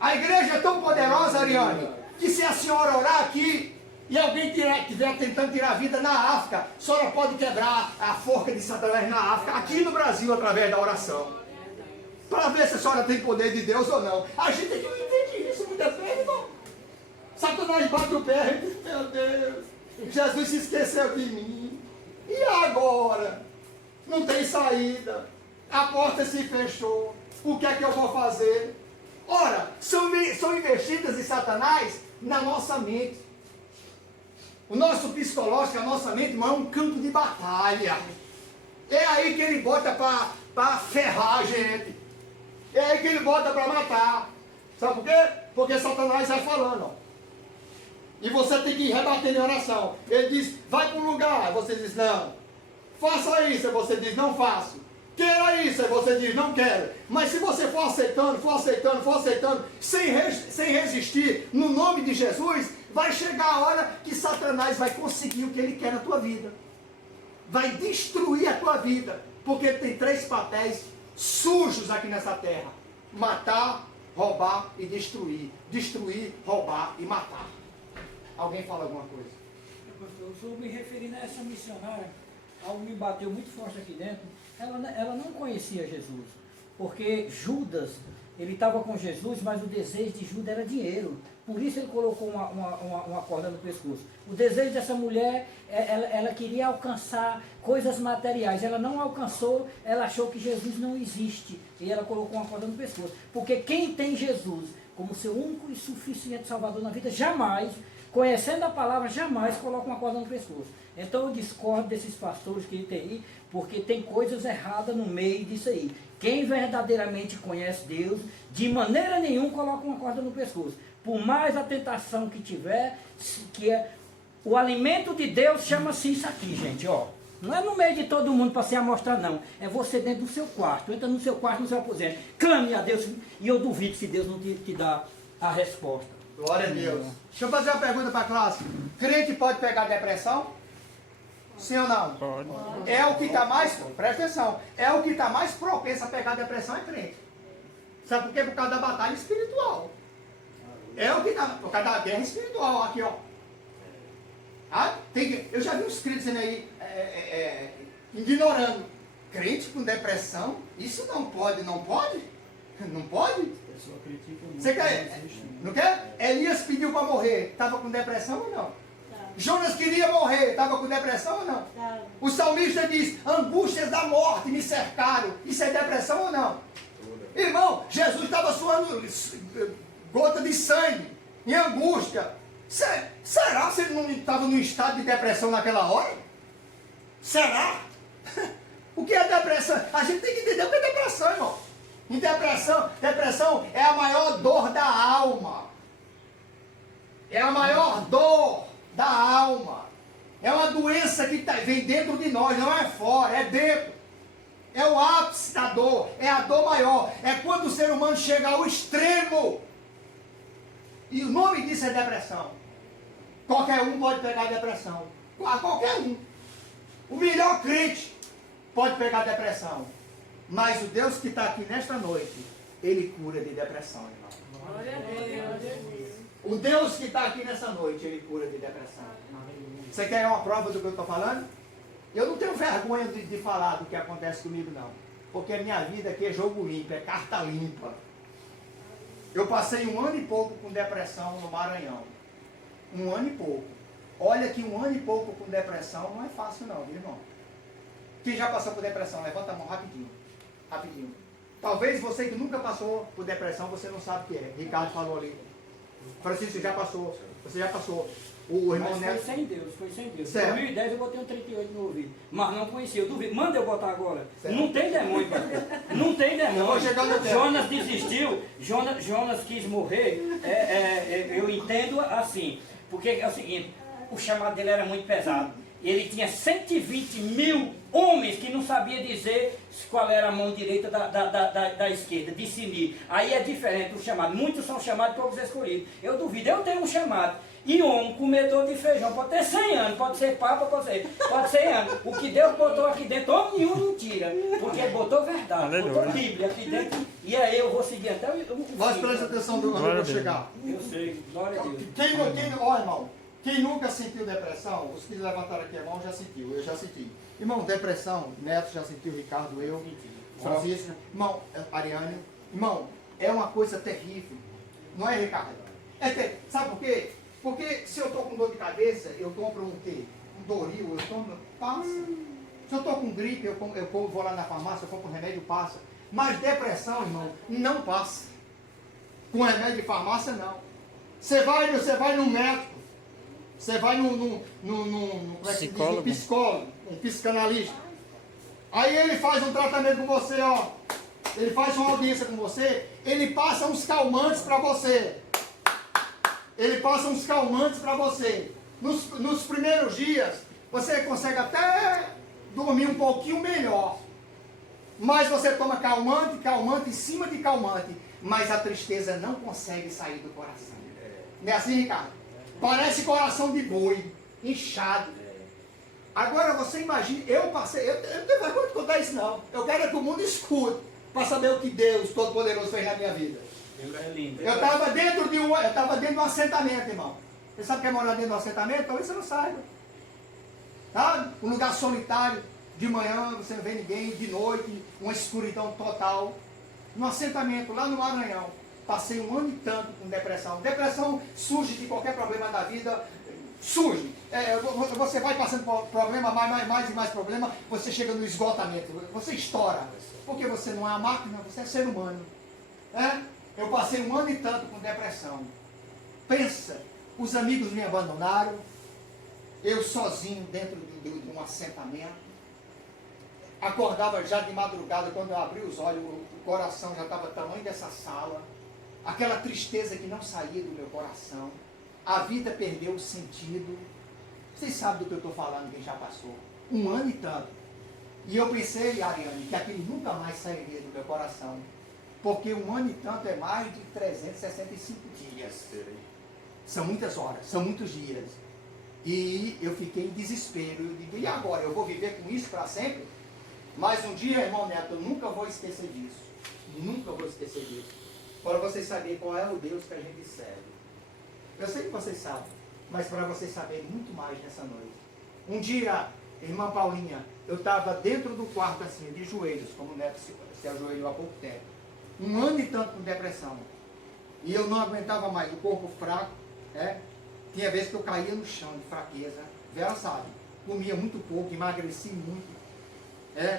A igreja é tão poderosa, Ariane, que se a senhora orar aqui e alguém estiver tentando tirar a vida na África, a senhora pode quebrar a forca de Satanás na África, aqui no Brasil, através da oração. Para ver se a senhora tem poder de Deus ou não. A gente tem que entender isso muitas vezes, irmão. Satanás bate o pé e diz, meu Deus, Jesus se esqueceu de mim. E agora? Não tem saída. A porta se fechou. O que é que eu vou fazer? Ora, são investidas de Satanás na nossa mente. O nosso psicológico, a nossa mente, irmão, é um campo de batalha. É aí que ele bota para ferrar a gente. É aí que ele bota para matar. Sabe por quê? Porque Satanás vai falando, ó. E você tem que ir rebatendo em oração. Ele diz, vai para um lugar. Você diz, não. Faça isso. Aí você diz, não faço. Queira isso. Aí você diz, não quero. Mas se você for aceitando, sem resistir, no nome de Jesus, vai chegar a hora que Satanás vai conseguir o que ele quer na tua vida. Vai destruir a tua vida. Porque ele tem 3 papéis sujos aqui nessa terra: matar, roubar e destruir. Destruir, roubar e matar. Alguém fala alguma coisa? Eu estou me referindo a essa missionária. Algo me bateu muito forte aqui dentro. Ela não conhecia Jesus, porque Judas, ele estava com Jesus, mas o desejo de Judas era dinheiro. Por isso ele colocou uma corda no pescoço. O desejo dessa mulher, ela queria alcançar coisas materiais. Ela não alcançou, ela achou que Jesus não existe. E ela colocou uma corda no pescoço. Porque quem tem Jesus como seu único e suficiente Salvador na vida, jamais, conhecendo a palavra, jamais coloca uma corda no pescoço. Então eu discordo desses pastores que tem aí, porque tem coisas erradas no meio disso aí. Quem verdadeiramente conhece Deus, de maneira nenhuma coloca uma corda no pescoço. Por mais a tentação que tiver, que é o alimento de Deus, chama-se isso aqui, gente, ó. Não é no meio de todo mundo para se amostrar, não. É você dentro do seu quarto. Entra no seu quarto, no seu aposento. Clame a Deus, e eu duvido se Deus não te dá a resposta. Glória a Deus. Deixa eu fazer uma pergunta para a classe. Crente pode pegar depressão? Sim ou não? Pode. É o que está mais, presta atenção, é o que está mais propenso a pegar depressão é crente. Sabe por quê? Por causa da batalha espiritual. É o que está, por causa da guerra espiritual, aqui ó. Ah, eu já vi uns crentes aí ignorando. Crente com depressão, isso não pode, não pode? Não pode? Você quer? Não quer? Elias pediu para morrer, estava com depressão ou não? Jonas queria morrer, estava com depressão ou não? O salmista diz, angústias da morte me cercaram. Isso é depressão ou não? Irmão, Jesus estava suando gota de sangue, em angústia. Será que ele não estava num estado de depressão naquela hora? Será? O que é depressão? A gente tem que entender o que é depressão, irmão. Em depressão é a maior dor da alma. É a maior dor da alma. É uma doença que vem dentro de nós, não é fora, é dentro. É o ápice da dor, é a dor maior. É quando o ser humano chega ao extremo. E o nome disso é depressão. Qualquer um pode pegar depressão. Qualquer um. O melhor crente pode pegar depressão. Mas o Deus que está aqui nesta noite, Ele cura de depressão, irmão. Glória a Deus. O Deus que está aqui nessa noite, Ele cura de depressão. Você quer uma prova do que eu estou falando? Eu não tenho vergonha de falar do que acontece comigo, não. porque a minha vida aqui é jogo limpo, é carta limpa. Eu passei 1 ano e pouco com depressão no Maranhão. 1 ano e pouco. Olha que 1 ano e pouco com depressão não é fácil não, viu, irmão? Quem já passou por depressão, levanta a mão rapidinho. Rapidinho. Talvez você que nunca passou por depressão, você não sabe o que é. Ricardo falou ali. Francisco, você já passou. Você já passou. O irmão Mas Neto. foi sem Deus, foi sem Deus. Em Certo. 2010 eu botei um 38 no ouvido, mas não conhecia, eu duvido. Manda eu botar agora. Certo. Não tem demônio, pastor. Não tem Eu vou demônio. chegar no tempo. Jonas desistiu, Jonas quis morrer. Eu entendo assim, porque é o seguinte, o chamado dele era muito pesado. Ele tinha 120 mil homens que não sabia dizer qual era a mão direita da esquerda, discernir. Aí é diferente o chamado. Muitos são chamados para os escolhidos. Eu duvido, eu tenho um chamado. E homem, comedor de feijão, pode ter 100 anos, pode ser papa, pode ser 100 anos. O que Deus botou aqui dentro, homem nenhum não tira. Porque ele botou verdade, Aleluia. botou Bíblia aqui dentro. E aí eu vou seguir até o Mas fim. preste atenção onde eu Glória vou a Deus. chegar. Eu sei, glória a Deus. Ó, irmão, quem nunca sentiu depressão, os que levantaram aqui a mão já sentiu, eu já senti. Irmão, depressão, Neto já sentiu, Ricardo, eu, Francisco, irmão, Ariane, irmão, é uma coisa terrível. Não é, Ricardo? Sabe por quê? Porque se eu estou com dor de cabeça, eu compro um quê? Um Doril, eu tomo, passa. Se eu estou com gripe, eu vou lá na farmácia, eu compro um remédio, passa. Mas depressão, irmão, não passa. Com remédio de farmácia, não. Você vai no médico, você vai num psicólogo, um psicanalista. Aí ele faz um tratamento com você, ó. Ele faz uma audiência com você, ele passa uns calmantes para você. Ele passa uns calmantes para você. Nos primeiros dias, você consegue até dormir um pouquinho melhor. Mas você toma calmante, calmante, em cima de calmante. Mas a tristeza não consegue sair do coração. Não é assim, Ricardo? Parece coração de boi, inchado. Agora você imagina, eu não tenho vergonha de contar isso não. Eu quero que o mundo escute, para saber o que Deus Todo-Poderoso fez na minha vida. Deus é lindo. Eu estava dentro de um assentamento, irmão. Você sabe o que é morar dentro de um assentamento? Talvez você não saiba. Tá? Um lugar solitário. De manhã você não vê ninguém, de noite, uma escuridão total. Num assentamento lá no Maranhão. Passei 1 ano e tanto com depressão. Depressão surge de qualquer problema da vida. Surge. Você vai passando por problema, mais e mais problema, você chega no esgotamento. Você estoura. Porque você não é uma máquina, você é ser humano. Eu passei 1 ano e tanto com depressão. Pensa, os amigos me abandonaram, eu sozinho dentro de um assentamento. Acordava já de madrugada, quando eu abri os olhos, o coração já estava do tamanho dessa sala. Aquela tristeza que não saía do meu coração. A vida perdeu o sentido. Vocês sabem do que eu estou falando, quem já passou. 1 ano e tanto. E eu pensei, Ariane, que aquilo nunca mais sairia do meu coração. Porque 1 ano e tanto é mais de 365 dias. São muitas horas, são muitos dias. E eu fiquei em desespero. Eu digo, e agora? Eu vou viver com isso para sempre? Mas um dia, irmão Neto, eu nunca vou esquecer disso. Nunca vou esquecer disso. Para vocês saberem qual é o Deus que a gente serve. Eu sei que vocês sabem, mas para vocês saberem muito mais nessa noite. Um dia, irmã Paulinha, eu estava dentro do quarto assim, de joelhos, como o Neto se ajoelhou há pouco tempo. 1 ano e tanto com depressão. E eu não aguentava mais, o corpo fraco, Tinha vezes que eu caía no chão de fraqueza. Vera sabe, comia muito pouco, emagreci muito.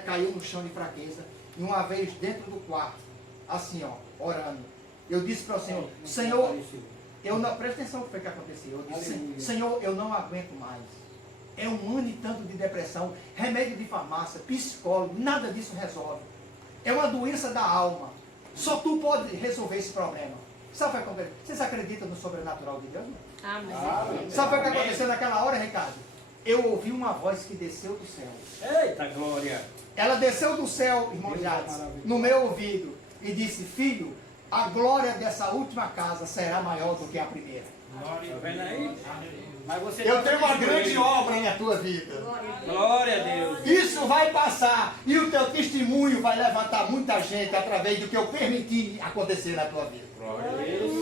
Caiu no chão de fraqueza. E uma vez dentro do quarto, assim ó, orando. Eu disse para o Senhor, Senhor, eu não, presta atenção no que foi que aconteceu. Eu disse, Senhor, eu não aguento mais. É 1 ano e tanto de depressão, remédio de farmácia, psicólogo, nada disso resolve. É uma doença da alma. Só tu pode resolver esse problema. Sabe o que aconteceu? Vocês acreditam no sobrenatural de Deus? Amém. Sabe o que aconteceu naquela hora, Ricardo? Eu ouvi uma voz que desceu do céu. Eita glória! Ela desceu do céu, irmão Jades, no meu ouvido e disse, filho, a glória dessa última casa será maior do que a primeira. Tá vendo aí? Mas você Eu tá tenho uma comigo grande aí. obra na tua vida. Glória a Deus! Isso vai passar e o teu testemunho vai levantar muita gente através do que eu permiti acontecer na tua vida.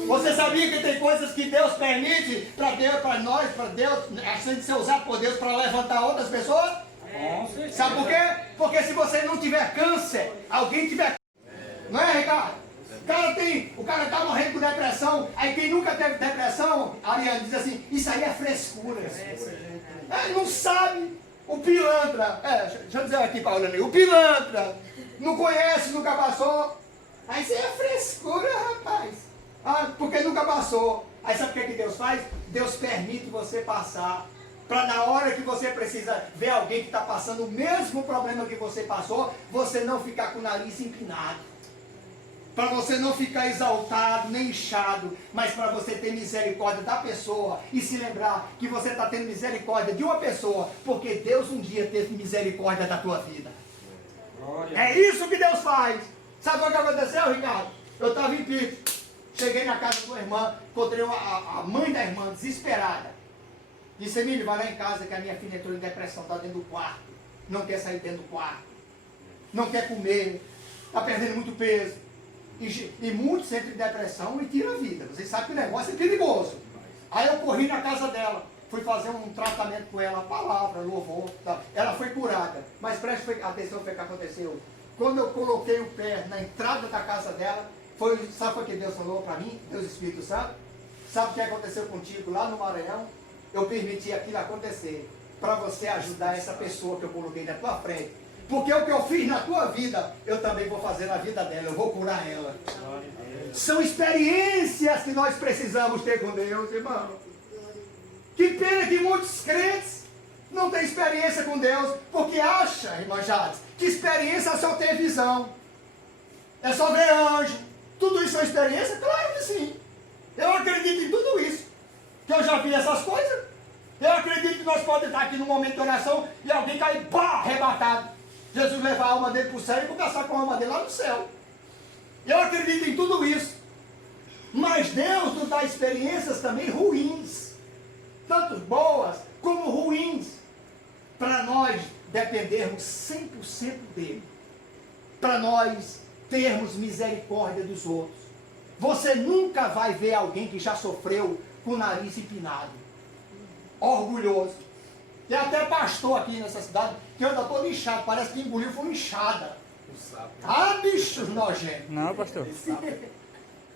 Você sabia que tem coisas que Deus permite para Deus, para nós, para Deus, a gente ser usado por Deus para levantar outras pessoas? Com certeza. Sabe por quê? Porque se você não tiver câncer, alguém tiver. Não é, Ricardo? O cara tá morrendo com depressão, aí quem nunca teve depressão, Ariane diz assim, isso aí é frescura. Não sabe. O pilantra, deixa eu dizer aqui para o pilantra, não conhece, nunca passou. Aí isso aí é frescura, rapaz. Porque nunca passou. Aí sabe o que Deus faz? Deus permite você passar. Para na hora que você precisa ver alguém que está passando o mesmo problema que você passou, você não ficar com o nariz empinado. Para você não ficar exaltado, nem inchado, mas para você ter misericórdia da pessoa e se lembrar que você está tendo misericórdia de uma pessoa, porque Deus um dia teve misericórdia da tua vida. É isso que Deus faz. Sabe o que aconteceu, Ricardo? Eu estava em Pito, cheguei na casa de uma irmã, encontrei a mãe da irmã desesperada. Disse, Emílio, vai lá em casa que a minha filha entrou em depressão, está dentro do quarto, não quer sair dentro do quarto, não quer comer, está perdendo muito peso. E muitos entram em depressão e tiram a vida. Vocês sabem que o negócio é perigoso. Aí eu corri na casa dela, fui fazer um tratamento com ela, palavra, louvor. Tá? Ela foi curada. Mas preste atenção no que aconteceu. Quando eu coloquei o pé na entrada da casa dela, sabe o que Deus falou para mim? Deus Espírito Santo? Sabe o que aconteceu contigo lá no Maranhão? Eu permiti aquilo acontecer para você ajudar essa pessoa que eu coloquei na tua frente. Porque o que eu fiz na tua vida, eu também vou fazer na vida dela, eu vou curar ela. São experiências que nós precisamos ter com Deus, irmão. Que pena que muitos crentes não têm experiência com Deus, porque acham, irmã Jades, que experiência é só ter visão. É só ver anjo. Tudo isso é experiência? Claro que sim. Eu acredito em tudo isso. Que eu já vi essas coisas. Eu acredito que nós podemos estar aqui num momento de oração e alguém cair, pá, arrebatado. Jesus levar a alma dele para o céu e conversar com a alma dele lá no céu. Eu acredito em tudo isso. Mas Deus nos dá experiências também ruins. Tanto boas como ruins. Para nós dependermos 100% dele. Para nós termos misericórdia dos outros. Você nunca vai ver alguém que já sofreu com o nariz empinado. Orgulhoso. Tem até pastor aqui nessa cidade que anda todo inchado, parece que engoliu foi uma inchada. Bichos nojentos. Não, pastor.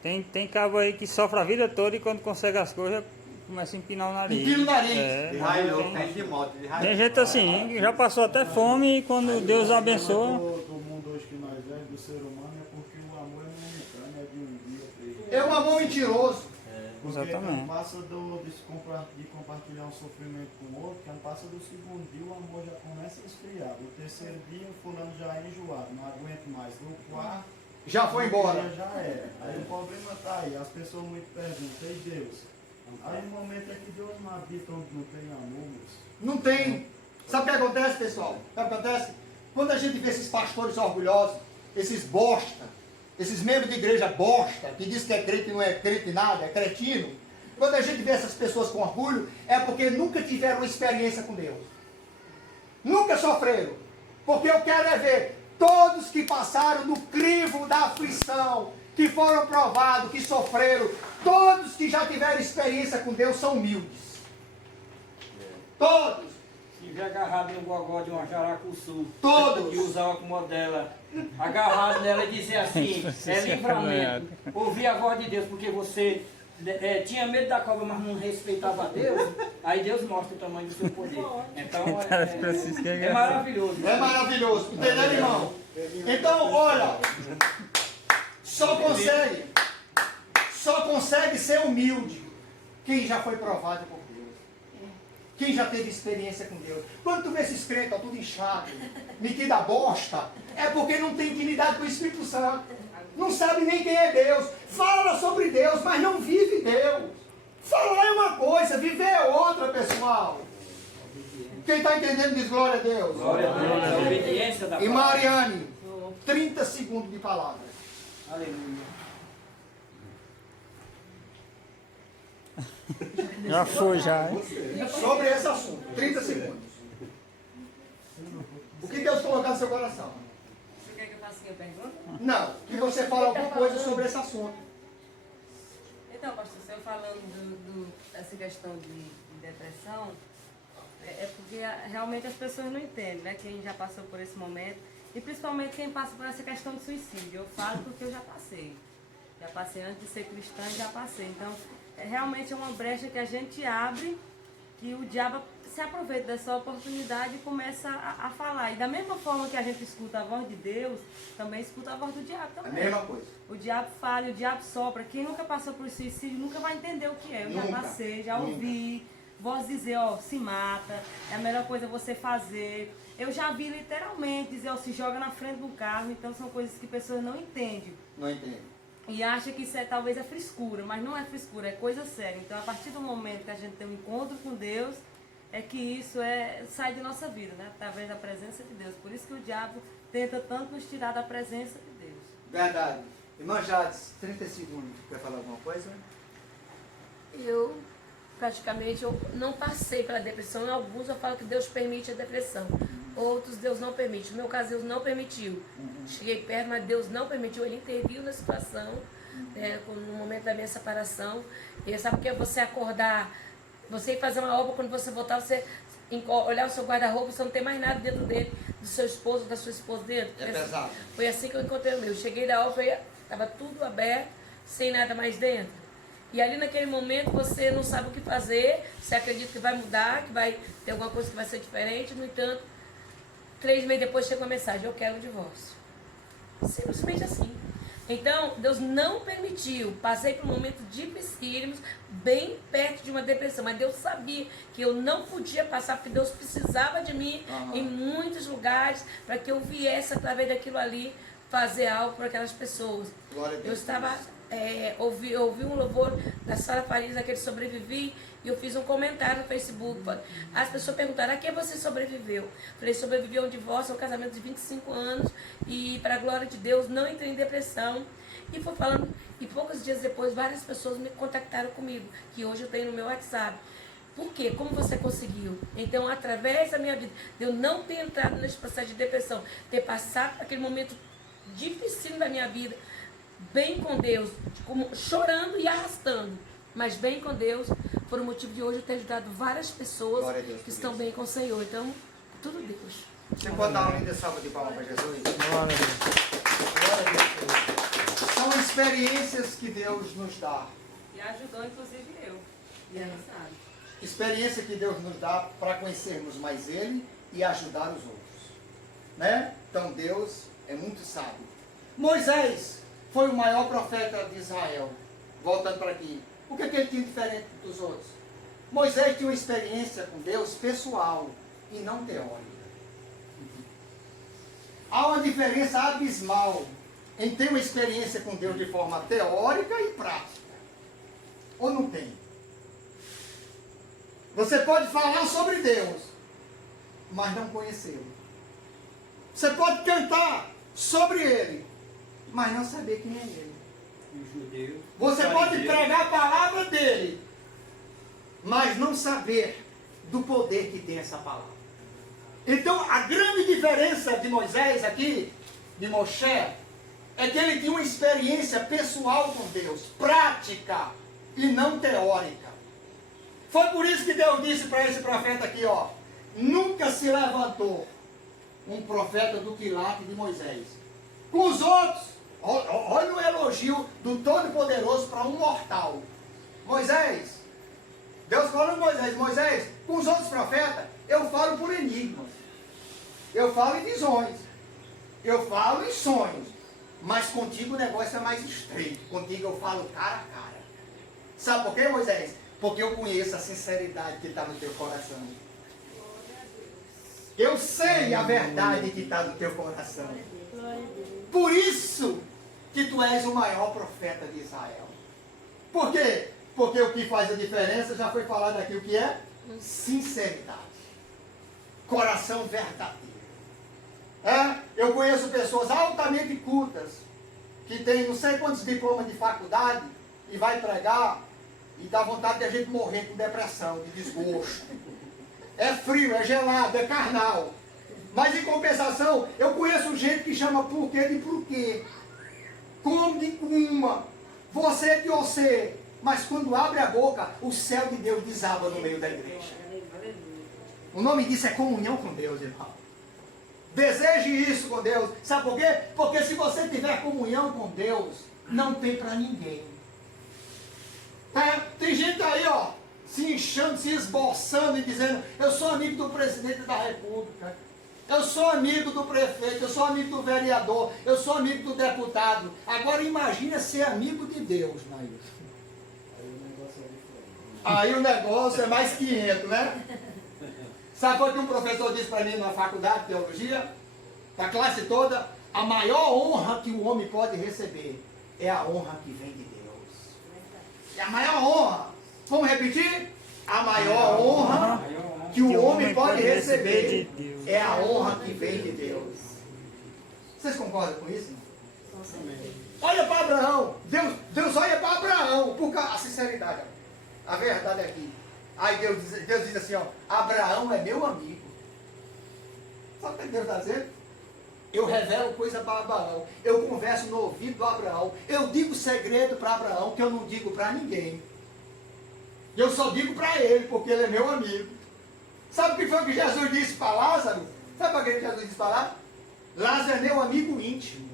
Tem cabo aí que sofre a vida toda e quando consegue as coisas começa a empinar o nariz. Empina o nariz. De raio, tem de moto, de raio. Tem gente assim, que já passou até fome e quando Deus abençoa. Do mundo hoje que nós é, do ser humano, é porque o amor é momentâneo, é de um dia, 3 dias. É um amor mentiroso. Porque Exatamente. não passa de compartilhar um sofrimento com o outro, que não passa do segundo dia, o amor já começa a esfriar. Do terceiro dia, o fulano já é enjoado, não aguenta mais. Do quarto, Já foi embora. já era. Aí o problema está aí, as pessoas muito perguntam, e Deus? Aí o momento é que Deus não habita onde não tem amor, moço. Não tem. Sabe o que acontece, pessoal? Sabe o que acontece? Quando a gente vê esses pastores orgulhosos, esses bosta, esses membros de igreja bosta, que diz que é crente e não é crente nada, é cretino. Quando a gente vê essas pessoas com orgulho, é porque nunca tiveram uma experiência com Deus. Nunca sofreram. Porque eu quero é ver todos que passaram no crivo da aflição, que foram provados, que sofreram, todos que já tiveram experiência com Deus são humildes. Todos. Se vier agarrado no gogó de uma jaracuçu Todos. e usar o como dela, agarrado nela e dizer assim, é livramento, ouvir a voz de Deus, porque você tinha medo da cobra, mas não respeitava a Deus, aí Deus mostra o tamanho do seu poder. Então é maravilhoso. É maravilhoso. Entendeu, irmão? Então, olha, só consegue ser humilde quem já foi provado por Deus. Quem já teve experiência com Deus. Quando tu vê esses crentes, ó, tudo inchado, metido a bosta, é porque não tem intimidade com o Espírito Santo. Não sabe nem quem é Deus. Fala sobre Deus, mas não vive Deus. Falar é uma coisa, viver é outra, pessoal. Quem está entendendo diz glória a Deus. Glória a Deus, a obediência da E palavra. Mariane, 30 segundos de palavra. Aleluia. Já foi, já, hein? Sobre esse assunto, 30 segundos. O que Deus colocou no seu coração? Você quer que eu faça a pergunta? Não, que você fale alguma coisa sobre esse assunto. Então, pastor, o senhor falando dessa questão de depressão, É porque realmente as pessoas não entendem, né? Quem já passou por esse momento. E principalmente quem passa por essa questão de suicídio. Eu falo porque eu já passei. Já passei antes de ser cristã e já passei. Então, realmente é uma brecha que a gente abre, que o diabo se aproveita dessa oportunidade e começa a falar. E da mesma forma que a gente escuta a voz de Deus, também escuta a voz do diabo A também. mesma coisa. O diabo fala, o diabo sopra. Quem nunca passou por suicídio nunca vai entender o que é. Eu já Nunca, passei, já nunca. ouvi. Voz dizer, ó, se mata, é a melhor coisa você fazer. Eu já vi literalmente dizer, ó, se joga na frente do carro. Então são coisas que pessoas não entendem. Não entendo. E acham que isso talvez é frescura, mas não é frescura, é coisa séria. Então a partir do momento que a gente tem um encontro com Deus, é que isso sai de nossa vida, né? Através da presença de Deus. Por isso que o diabo tenta tanto nos tirar da presença de Deus. Verdade. Irmã Jades, 30 segundos. Quer falar alguma coisa? Eu, praticamente, eu não passei pela depressão. Em alguns eu falo que Deus permite a depressão. Outros Deus não permite. No meu caso, Deus não permitiu. Cheguei perto, mas Deus não permitiu. Ele interviu na situação, no momento da minha separação. E sabe o que é você acordar, você ir fazer uma obra, quando você voltar, você olhar o seu guarda-roupa, você não tem mais nada dentro dele, do seu esposo, da sua esposa dentro. É pesado. Foi assim que eu encontrei o meu. Cheguei da obra, estava tudo aberto, sem nada mais dentro. E ali naquele momento você não sabe o que fazer, você acredita que vai mudar, que vai ter alguma coisa que vai ser diferente. No entanto, 3 meses depois chega uma mensagem: eu quero um divórcio. Simplesmente assim. Então, Deus não permitiu. Passei por um momento dificílimos, bem perto de uma depressão. Mas Deus sabia que eu não podia passar, porque Deus precisava de mim em muitos lugares, para que eu viesse, através daquilo ali, fazer algo para aquelas pessoas. Glória a Deus. Eu estava... ouvi um louvor da Sara Farias, daquele Sobrevivi, e eu fiz um comentário no Facebook. As pessoas perguntaram: a que você sobreviveu? Falei: sobrevivi a um divórcio, a um casamento de 25 anos, e para a glória de Deus não entrei em depressão. E fui falando, e poucos dias depois várias pessoas me contactaram comigo, que hoje eu tenho no meu WhatsApp. Por quê? Como você conseguiu? Então, através da minha vida, eu não ter entrado nesse processo de depressão, ter passado aquele momento difícil da minha vida, bem com Deus, como chorando e arrastando, mas bem com Deus, por o motivo de hoje eu ter ajudado várias pessoas Glória a Deus, que estão bem com o Senhor. Então, tudo Deus. Você pode dar uma linda salva de palmas para Jesus? Glória a Deus. Glória a Deus. São experiências que Deus nos dá. E ajudou, inclusive, eu. E ela sabe. Experiência que Deus nos dá para conhecermos mais Ele e ajudar os outros. Né? Então Deus é muito sábio. Moisés foi o maior profeta de Israel. Voltando para aqui. O que ele tinha diferente dos outros? Moisés tinha uma experiência com Deus pessoal e não teórica. Há uma diferença abismal em ter uma experiência com Deus de forma teórica e prática. Ou não tem? Você pode falar sobre Deus, mas não conhecê-lo. Você pode cantar sobre Ele, mas não saber quem é Ele. Você pode pregar a palavra dele, mas não saber do poder que tem essa palavra. Então, a grande diferença de Moisés aqui, de Moshe, é que ele tinha uma experiência pessoal com Deus, prática e não teórica. Foi por isso que Deus disse para esse profeta aqui, ó: nunca se levantou um profeta do quilate de Moisés. Com os outros, olha o elogio do Todo-Poderoso para um mortal. Moisés, Deus falou a Moisés: Moisés, com os outros profetas, eu falo por enigmas, eu falo em visões, eu falo em sonhos, mas contigo o negócio é mais estreito. Contigo eu falo cara a cara. Sabe por quê, Moisés? Porque eu conheço a sinceridade que está no teu coração. Eu sei a verdade que está no teu coração. Por isso que tu és o maior profeta de Israel. Por quê? Porque o que faz a diferença, já foi falado aqui, o que é? Sinceridade. Coração verdadeiro. Eu conheço pessoas altamente cultas, que têm não sei quantos diplomas de faculdade, e vai pregar, e dá vontade de a gente morrer com depressão, de desgosto. É frio, é gelado, é carnal. Mas em compensação, eu conheço gente que chama porquê de porquê. Como de uma, você de você. Mas quando abre a boca, o céu de Deus desaba no meio da igreja. O nome disso é comunhão com Deus, irmão. Deseje isso com Deus. Sabe por quê? Porque se você tiver comunhão com Deus, não tem para ninguém. Tem gente aí, ó, se inchando, se esboçando e dizendo: eu sou amigo do presidente da república, eu sou amigo do prefeito, eu sou amigo do vereador, eu sou amigo do deputado. Agora imagina ser amigo de Deus, Nailson. Aí o negócio é mais 500, né? Sabe o que um professor disse para mim na faculdade de teologia? Da classe toda: a maior honra que o homem pode receber é a honra que vem de Deus. E a maior honra, vamos repetir? A maior honra que o homem pode receber é a honra que vem de Deus. Vocês concordam com isso? Olha para Abraão. Deus olha para Abraão, por causa da sinceridade. A verdade é aqui. Aí Deus diz assim, ó: Abraão é meu amigo. Sabe o que Deus está dizendo? Eu revelo coisa para Abraão. Eu converso no ouvido do Abraão. Eu digo segredo para Abraão que eu não digo para ninguém. Eu só digo para ele, porque ele é meu amigo. Sabe o que foi que Jesus disse para Lázaro? Sabe para que Jesus disse para Lázaro? Lázaro é meu amigo íntimo.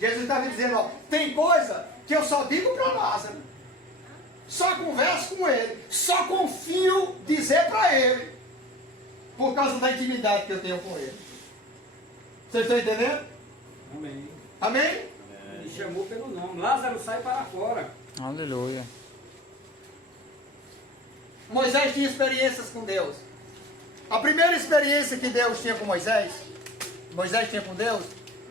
Jesus estava dizendo, ó: tem coisa que eu só digo para Lázaro. Só converso com ele, só confio dizer para ele, por causa da intimidade que eu tenho com ele. Vocês estão entendendo? Amém. Amém? Ele chamou pelo nome. Lázaro, sai para fora. Aleluia. Moisés tinha experiências com Deus. A primeira experiência que Deus tinha com Moisés tinha com Deus,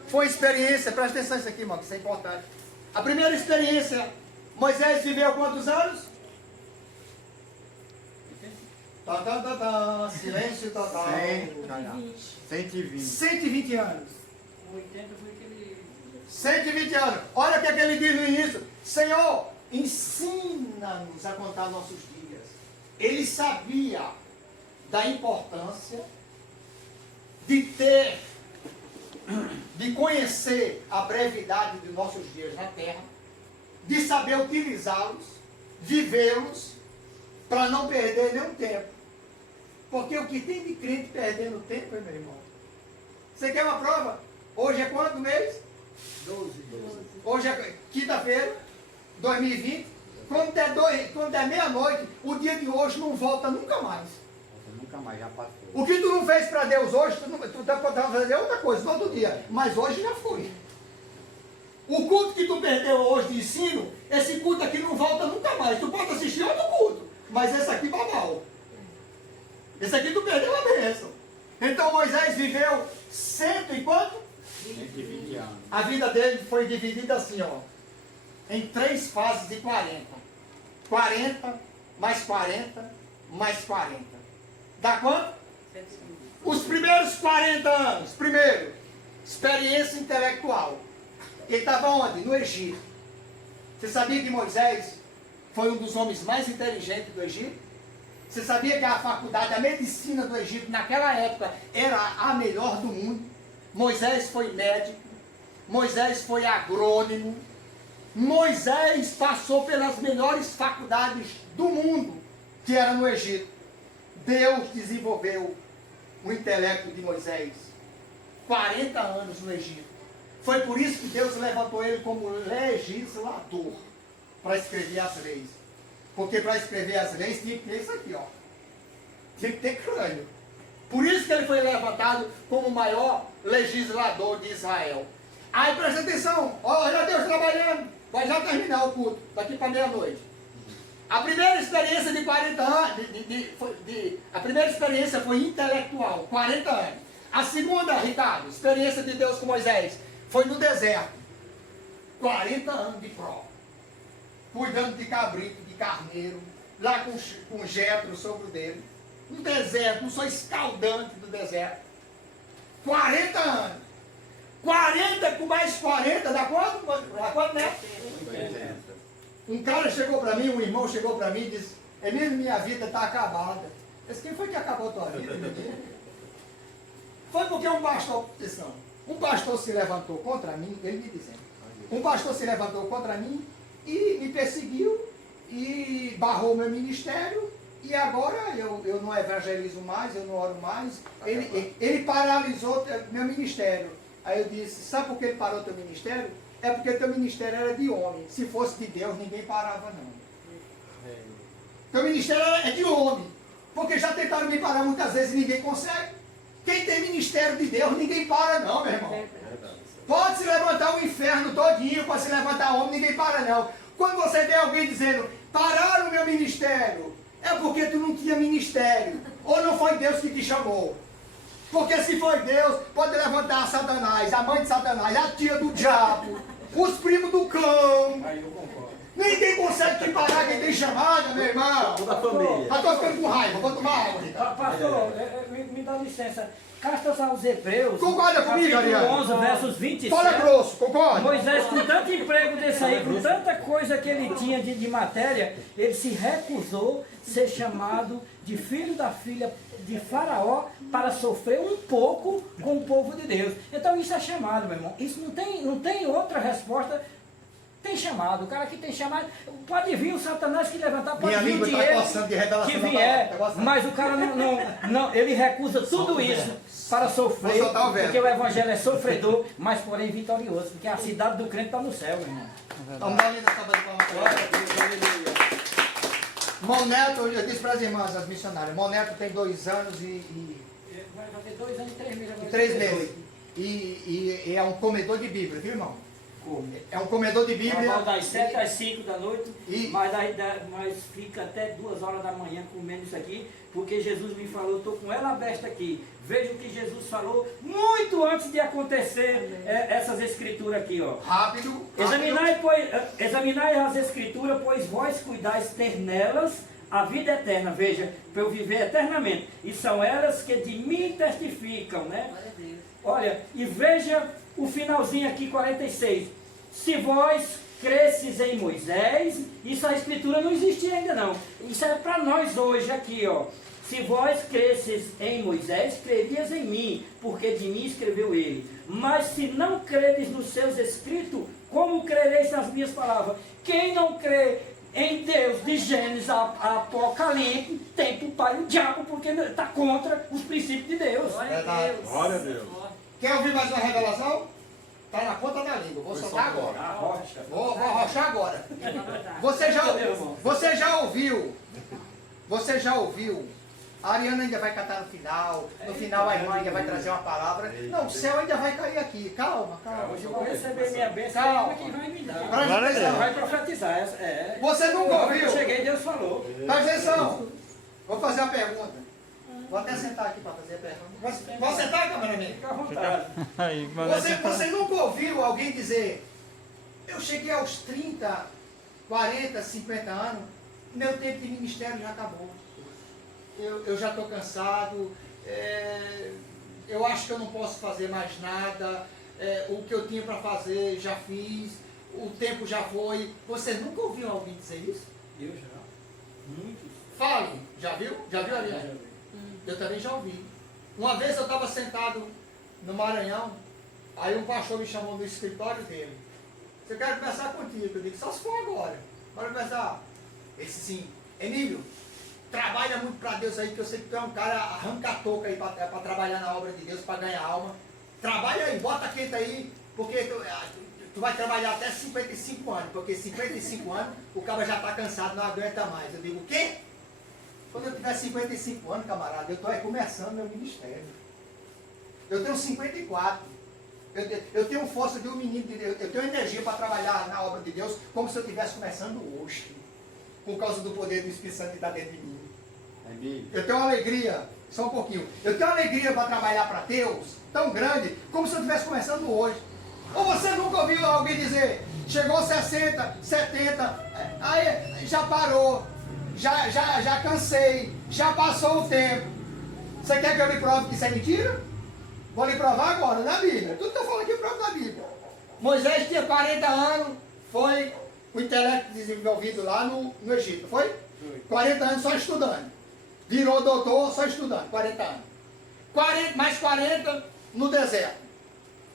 foi experiência, presta atenção nisso aqui, irmão, que isso é importante. A primeira experiência, Moisés viveu quantos anos? Silêncio total. 120 anos. 80 foi aquele... 120 anos. Olha o que é que ele diz no início: Senhor, ensina-nos a contar nossos dias. Ele sabia da importância de conhecer a brevidade de nossos dias na terra, de saber utilizá-los, vivê-los, para não perder nenhum tempo. Porque o que tem de crente perdendo tempo, meu irmão? Você quer uma prova? Hoje é quanto mês? 12. Hoje é quinta-feira, 2020. Quando é meia-noite, o dia de hoje não volta nunca mais. Nunca mais, já passou. O que tu não fez para Deus hoje, tu pode fazer outra coisa no outro dia. Mas hoje já foi. O culto que tu perdeu hoje de ensino, esse culto aqui não volta nunca mais. Tu pode assistir outro culto, mas esse aqui vai mal. Esse aqui tu perdeu a bênção. Então Moisés viveu 100 e quanto? 120 anos. A vida dele foi dividida assim, ó, em 3 fases de 40. 40, mais 40, mais 40. Dá quanto? Os primeiros 40 anos. Primeiro, experiência intelectual. Ele estava onde? No Egito. Você sabia que Moisés foi um dos homens mais inteligentes do Egito? Você sabia que a faculdade, a medicina do Egito, naquela época, era a melhor do mundo? Moisés foi médico, Moisés foi agrônomo, Moisés passou pelas melhores faculdades do mundo, que era no Egito. Deus desenvolveu o intelecto de Moisés. 40 anos no Egito. Foi por isso que Deus levantou ele como legislador, para escrever as leis. Porque para escrever as leis tinha que ter isso aqui, ó. Tinha que ter crânio. Por isso que ele foi levantado como o maior legislador de Israel. Aí presta atenção, olha Deus trabalhando. Vai já terminar o culto, daqui para meia-noite. A primeira experiência de 40 anos, a primeira experiência foi intelectual, 40 anos. A segunda, Ricardo, experiência de Deus com Moisés, foi no deserto. 40 anos de prova. Cuidando de cabrito, de carneiro, lá com Jetro, o sogro dele. No deserto, um sol escaldante do deserto. 40 anos. 40 com mais 40, dá quanto? Dá quanto, né? 80. Um cara chegou para mim, um irmão chegou para mim e disse: Emílio, minha vida está acabada. Eu disse: quem foi que acabou a tua vida, meu Deus? Foi porque um pastor se levantou contra mim, ele me dizendo. Um pastor se levantou contra mim e me perseguiu e barrou meu ministério E agora eu não evangelizo mais, eu não oro mais. Ele paralisou meu ministério. Aí eu disse, sabe por que ele parou teu ministério? É porque teu ministério era de homem. Se fosse de Deus, ninguém parava não. Teu ministério é de homem. Porque já tentaram me parar muitas vezes e ninguém consegue. Quem tem ministério de Deus, ninguém para não, meu irmão. Pode se levantar o inferno todinho, pode se levantar homem, ninguém para não. Quando você vê alguém dizendo, pararam o meu ministério, é porque tu não tinha ministério. Ou não foi Deus que te chamou. Porque se foi Deus, pode levantar Satanás, a mãe de Satanás, a tia do diabo, os primos do cão. Aí eu concordo. Ninguém consegue te parar quem tem chamada, meu irmão. Toda a família. Já estou ficando com raiva, vou tomar água. Pastor, me dá licença. Cartas aos Hebreus. Concorda comigo, capítulo Ariane? 11, versos 27. Fala grosso, concorda? Moisés, com tanto emprego desse aí, com tanta coisa que ele tinha de matéria, ele se recusou a ser chamado de filho da filha de Faraó para sofrer um pouco com o povo de Deus. Então isso é chamado, meu irmão. Isso não tem outra resposta. Tem chamado, o cara que tem chamado, pode vir o Satanás que levantar, pode Minha vir o língua tá dinheiro coçando de revelação que da vier, palavra, tá coçando. mas o cara não, ele recusa tudo isso para sofrer, Vou soltar o verbo. porque o evangelho é sofredor, mas porém vitorioso, porque a cidade do crente está no céu, meu irmão. Vamos dar linda salva de palmas para ele. Irmão Neto, eu disse para as irmãs, as missionárias, irmão Neto tem 2 anos Vai fazer 2 anos e 3 meses. e 3 meses. E é um comedor de Bíblia, viu, irmão? É um comedor de Bíblia. Trabalho das 7 às 5 da noite, E- mas fica até 2 horas da manhã comendo isso aqui, porque Jesus me falou, estou com ela aberta aqui. Veja o que Jesus falou muito antes de acontecer essas escrituras aqui, ó. Rápido. Examinai as escrituras, pois vós cuidais ter nelas a vida eterna, veja, para eu viver eternamente. E são elas que de mim testificam, né? Glória a Deus. Olha, e veja o finalzinho aqui, 46. Se vós cresces em Moisés, isso a escritura não existia ainda não. Isso é para nós hoje aqui, ó. Se vós cresces em Moisés, crerias em mim, porque de mim escreveu ele. Mas se não credes nos seus escritos, como crereis nas minhas palavras? Quem não crê em Deus, de Gênesis a Apocalipse, tem para o pai o diabo, porque está contra os princípios de Deus. Glória a Verdade. Deus. Glória a Deus. Quer ouvir mais uma revelação? Está na ponta da língua. Vou soltar agora. A rocha. Vou arrochar agora. Você já ouviu? A Ariana ainda vai cantar no final. No final a irmã ainda vai trazer uma palavra. Não, o céu ainda vai cair aqui. Calma, calma. Hoje eu vou receber minha bênção, Calma. que vai me dar. Presta Glória a atenção. Vai profetizar. Você nunca Eu ouviu? cheguei, Deus falou. Presta atenção. Vou fazer uma pergunta. Vou até sentar aqui para fazer a pergunta. Posso sentar, cameraman? Fica à vontade. Aí, mas Você nunca ouviu alguém dizer, eu cheguei aos 30, 40, 50 anos, meu tempo de ministério já acabou. Eu já estou cansado, eu acho que eu não posso fazer mais nada, o que eu tinha para fazer já fiz, o tempo já foi. Você nunca ouviu alguém dizer isso? Eu já. Muitos. Fale, já viu? Já viu, Ariane? Eu também já ouvi. Uma vez eu estava sentado no Maranhão, aí um pastor me chamou no escritório dele. Eu quero conversar contigo. Eu digo, só se for agora. Bora conversar. Ele disse assim, Emílio, trabalha muito para Deus aí, que eu sei que tu é um cara arranca-toca aí para trabalhar na obra de Deus, para ganhar alma. Trabalha aí, bota quente aí, porque tu vai trabalhar até 55 anos, porque 55 anos o cara já está cansado, não aguenta mais. Eu digo, o quê? Quando eu tiver 55 anos, camarada, eu estou começando meu ministério. Eu tenho 54. Eu tenho força de um menino de Deus. Eu tenho energia para trabalhar na obra de Deus como se eu estivesse começando hoje. Por causa do poder do Espírito Santo que está dentro de mim. Eu tenho uma alegria, só um pouquinho. Eu tenho uma alegria para trabalhar para Deus tão grande como se eu estivesse começando hoje. Ou você nunca ouviu alguém dizer, chegou 60, 70, aí já parou. Já cansei, já passou o tempo. Você quer que eu lhe prove que isso é mentira? Vou lhe provar agora, na Bíblia. Tudo que eu falo aqui eu provo na Bíblia. Moisés tinha 40 anos, foi o intelecto desenvolvido lá no Egito, foi? 40 anos só estudando. Virou doutor só estudando, 40 anos. Mais 40 no deserto.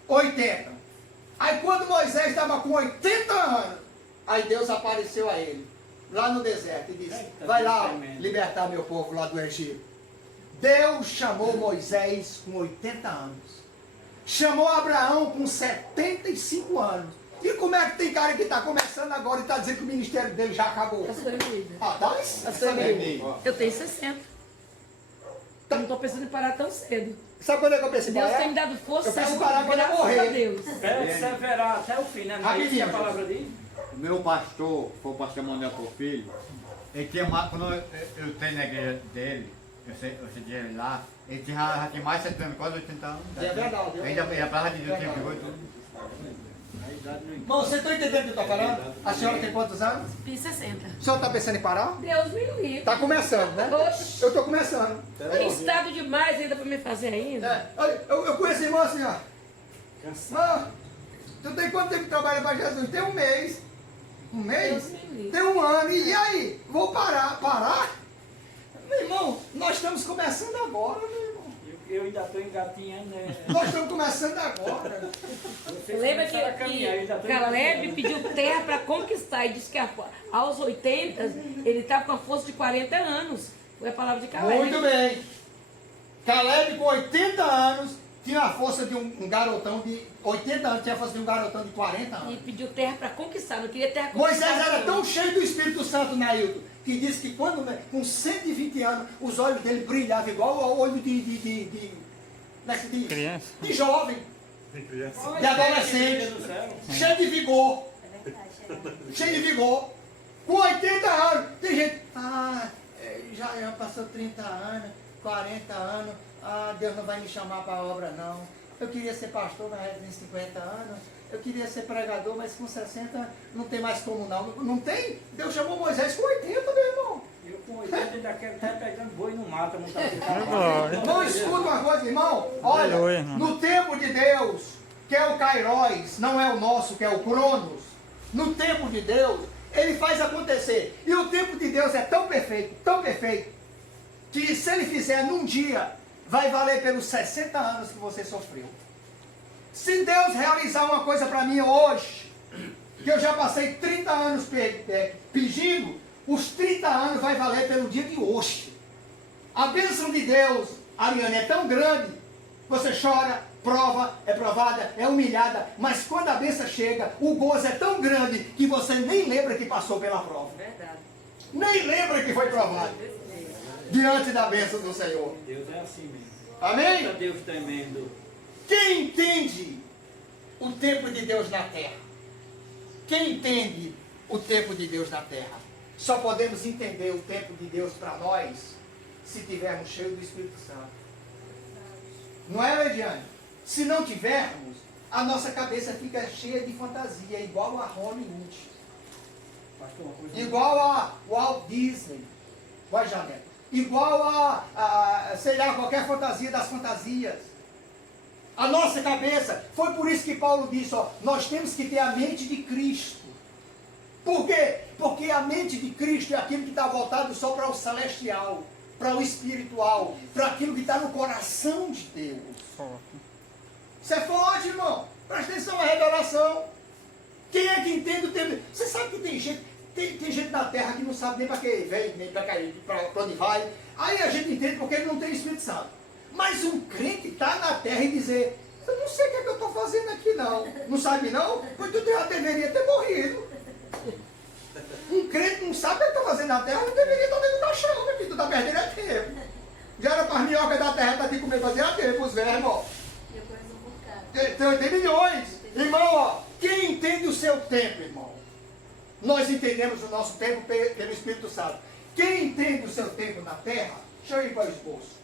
80. Aí quando Moisés estava com 80 anos, aí Deus apareceu a ele. lá no deserto e disse, vai lá libertar meu povo lá do Egito. Deus chamou Moisés com 80 anos. Chamou Abraão com 75 anos. E como é que tem cara que está começando agora e está dizendo que o ministério dele já acabou? Pastor Emílio. Ah, dá isso? Pastor Emílio. Eu tenho 60. Eu não estou pensando em parar tão cedo. Sabe quando é que eu pensei em Deus parar? tem me dado força, Eu penso em saúde, parar quando eu graças morrer. a Deus. Perseverar até o fim, né? Não é isso que a palavra diz? O meu pastor, foi o pastor Manuel Porfírio, ele tinha mais, quando eu tenho na igreja dele, eu sei ele lá, ele já tinha mais de 70 anos, quase 80 anos. É verdade. Ainda a palavra de Deus tinha pegou tudo. Irmão, vocês estão entendendo o que eu estou falando? A senhora tem quantos anos? Fiz 60. A senhora está pensando em parar? Deus me livre. Está começando, né? Oxi. Eu estou começando. Tem estado demais ainda para me fazer ainda. É, eu conheço irmão assim, ó. Irmão, tu tem quanto tempo que trabalha para Jesus? Tem um mês. Um mês? Deus me livre. Tem um ano. E aí? Vou parar? Parar? Meu irmão, nós estamos começando agora, meu irmão. Eu ainda estou engatinhando, né? Nós estamos começando agora. Lembra que Caleb pediu terra para conquistar e disse que aos 80 ele estava com a força de 40 anos. Foi a palavra de Caleb. Muito bem. Caleb, com 80 anos, tinha a força de um garotão de 80 anos, tinha a força de um garotão de 40 E anos. pediu terra para conquistar, não queria terra Moisés conquistada. era tão cheio do Espírito Santo, Nailton, que disse que quando, né, com 120 anos, os olhos dele brilhavam igual ao olho de Criança. de jovem, de adolescente, cheio de vigor. Cheio de vigor. Com 80 anos. Tem gente, já passou 30 anos, 40 anos, Deus não vai me chamar para a obra não. Eu queria ser pastor, mas tem 50 anos. Eu queria ser pregador, mas com 60 não tem mais como não. Não tem? Deus chamou Moisés com 80, meu irmão. Eu com 80 ainda quero estar pegando boi no mato, não tá Não escuta uma coisa, irmão. Olha, Aleluia, irmão. no tempo de Deus, que é o Kairos, não é o nosso, que é o Cronos. No tempo de Deus, ele faz acontecer. E o tempo de Deus é tão perfeito, que se ele fizer num dia, vai valer pelos 60 anos que você sofreu. Se Deus realizar uma coisa para mim hoje, que eu já passei 30 anos pedindo, os 30 anos vai valer pelo dia de hoje. A bênção de Deus, Ariane, é tão grande, você chora, prova, é provada, é humilhada, mas quando a bênção chega, o gozo é tão grande que você nem lembra que passou pela prova. Verdade. Nem lembra que foi provado diante da bênção do Senhor. Deus é assim mesmo. Amém? Eita, Deus tremendo. Quem entende o tempo de Deus na terra? Quem entende o tempo de Deus na terra? Só podemos entender o tempo de Deus para nós se tivermos cheio do Espírito Santo. Não é, Ediane? Se não tivermos, a nossa cabeça fica cheia de fantasia, igual a Hollywood, Pastor, uma coisa igual a Walt Disney, vai, Janete, igual a, sei lá, qualquer fantasia das fantasias. A nossa cabeça, foi por isso que Paulo disse, ó, nós temos que ter a mente de Cristo. Por quê? Porque a mente de Cristo é aquilo que está voltado só para o celestial, para o espiritual, para aquilo que está no coração de Deus. Isso é forte, irmão. Presta atenção à revelação. Quem é que entende o tempo? Você sabe que tem gente na terra que não sabe nem para que vem, nem para onde vai. Aí a gente entende porque ele não tem Espírito Santo. Mas um crente está na terra e dizer, eu não sei o que é que eu estou fazendo aqui não. Não sabe não? Pois tu já deveria ter morrido. Um crente não sabe o que está fazendo na terra, não deveria estar dentro da chão, meu filho. Tu está perdendo é tempo. Já era para as minhocas da terra, está de comer fazer tempo, os vermes, ó. Tem milhões. Irmão, ó, quem entende o seu tempo, irmão? Nós entendemos o nosso tempo pelo Espírito Santo. Quem entende o seu tempo na terra, deixa eu ir para o esboço.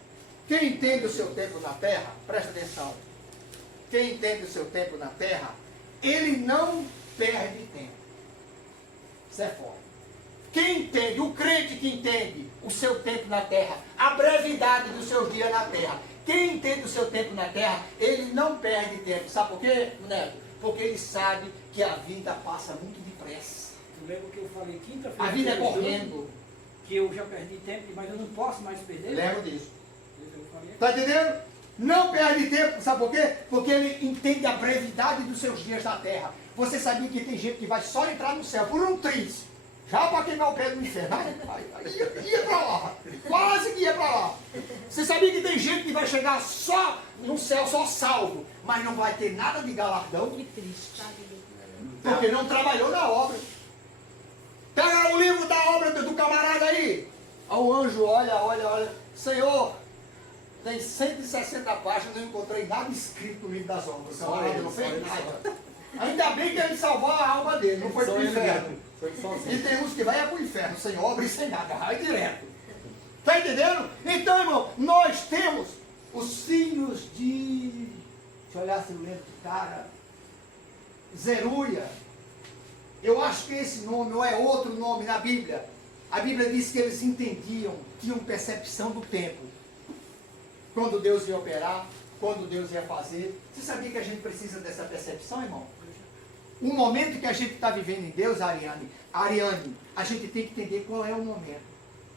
Quem entende o seu tempo na terra, presta atenção. Quem entende o seu tempo na terra, ele não perde tempo. Isso é forte. Quem entende, o crente que entende o seu tempo na terra, a brevidade do seu dia na terra, quem entende o seu tempo na terra, ele não perde tempo. Sabe por quê, Neto? Porque ele sabe que a vida passa muito depressa. Eu lembro que eu falei quinta-feira. A vida é correndo. Que eu já perdi tempo, mas eu não posso mais perder. Lembro disso. Eu falei, Está entendendo? Não perde tempo, sabe por quê? Porque ele entende a brevidade dos seus dias na terra. Você sabia que tem gente que vai só entrar no céu por um triz. Já para queimar o pé do inferno. Ia para lá. Quase que ia para lá. Você sabia que tem gente que vai chegar só no céu, só salvo, mas não vai ter nada de galardão? Que triste. Porque não trabalhou na obra. Pega o livro da obra do camarada aí. Aí o anjo olha. Senhor, tem 160 páginas, não encontrei nada escrito no livro das obras. O camarada não fez nada. Ainda bem que ele salvou a alma dele, não foi para o inferno. E tem uns que vai para o inferno, sem obra e sem nada, vai direto. Está entendendo? Então, irmão, nós temos os filhos de... Deixa eu olhar se eu lembro do cara. Zeruia. Eu acho que esse nome ou é outro nome na Bíblia. A Bíblia diz que eles entendiam, tinham percepção do tempo. Quando Deus ia operar, quando Deus ia fazer. Você sabia que a gente precisa dessa percepção, irmão? O momento que a gente está vivendo em Deus, Ariane, a gente tem que entender qual é o momento.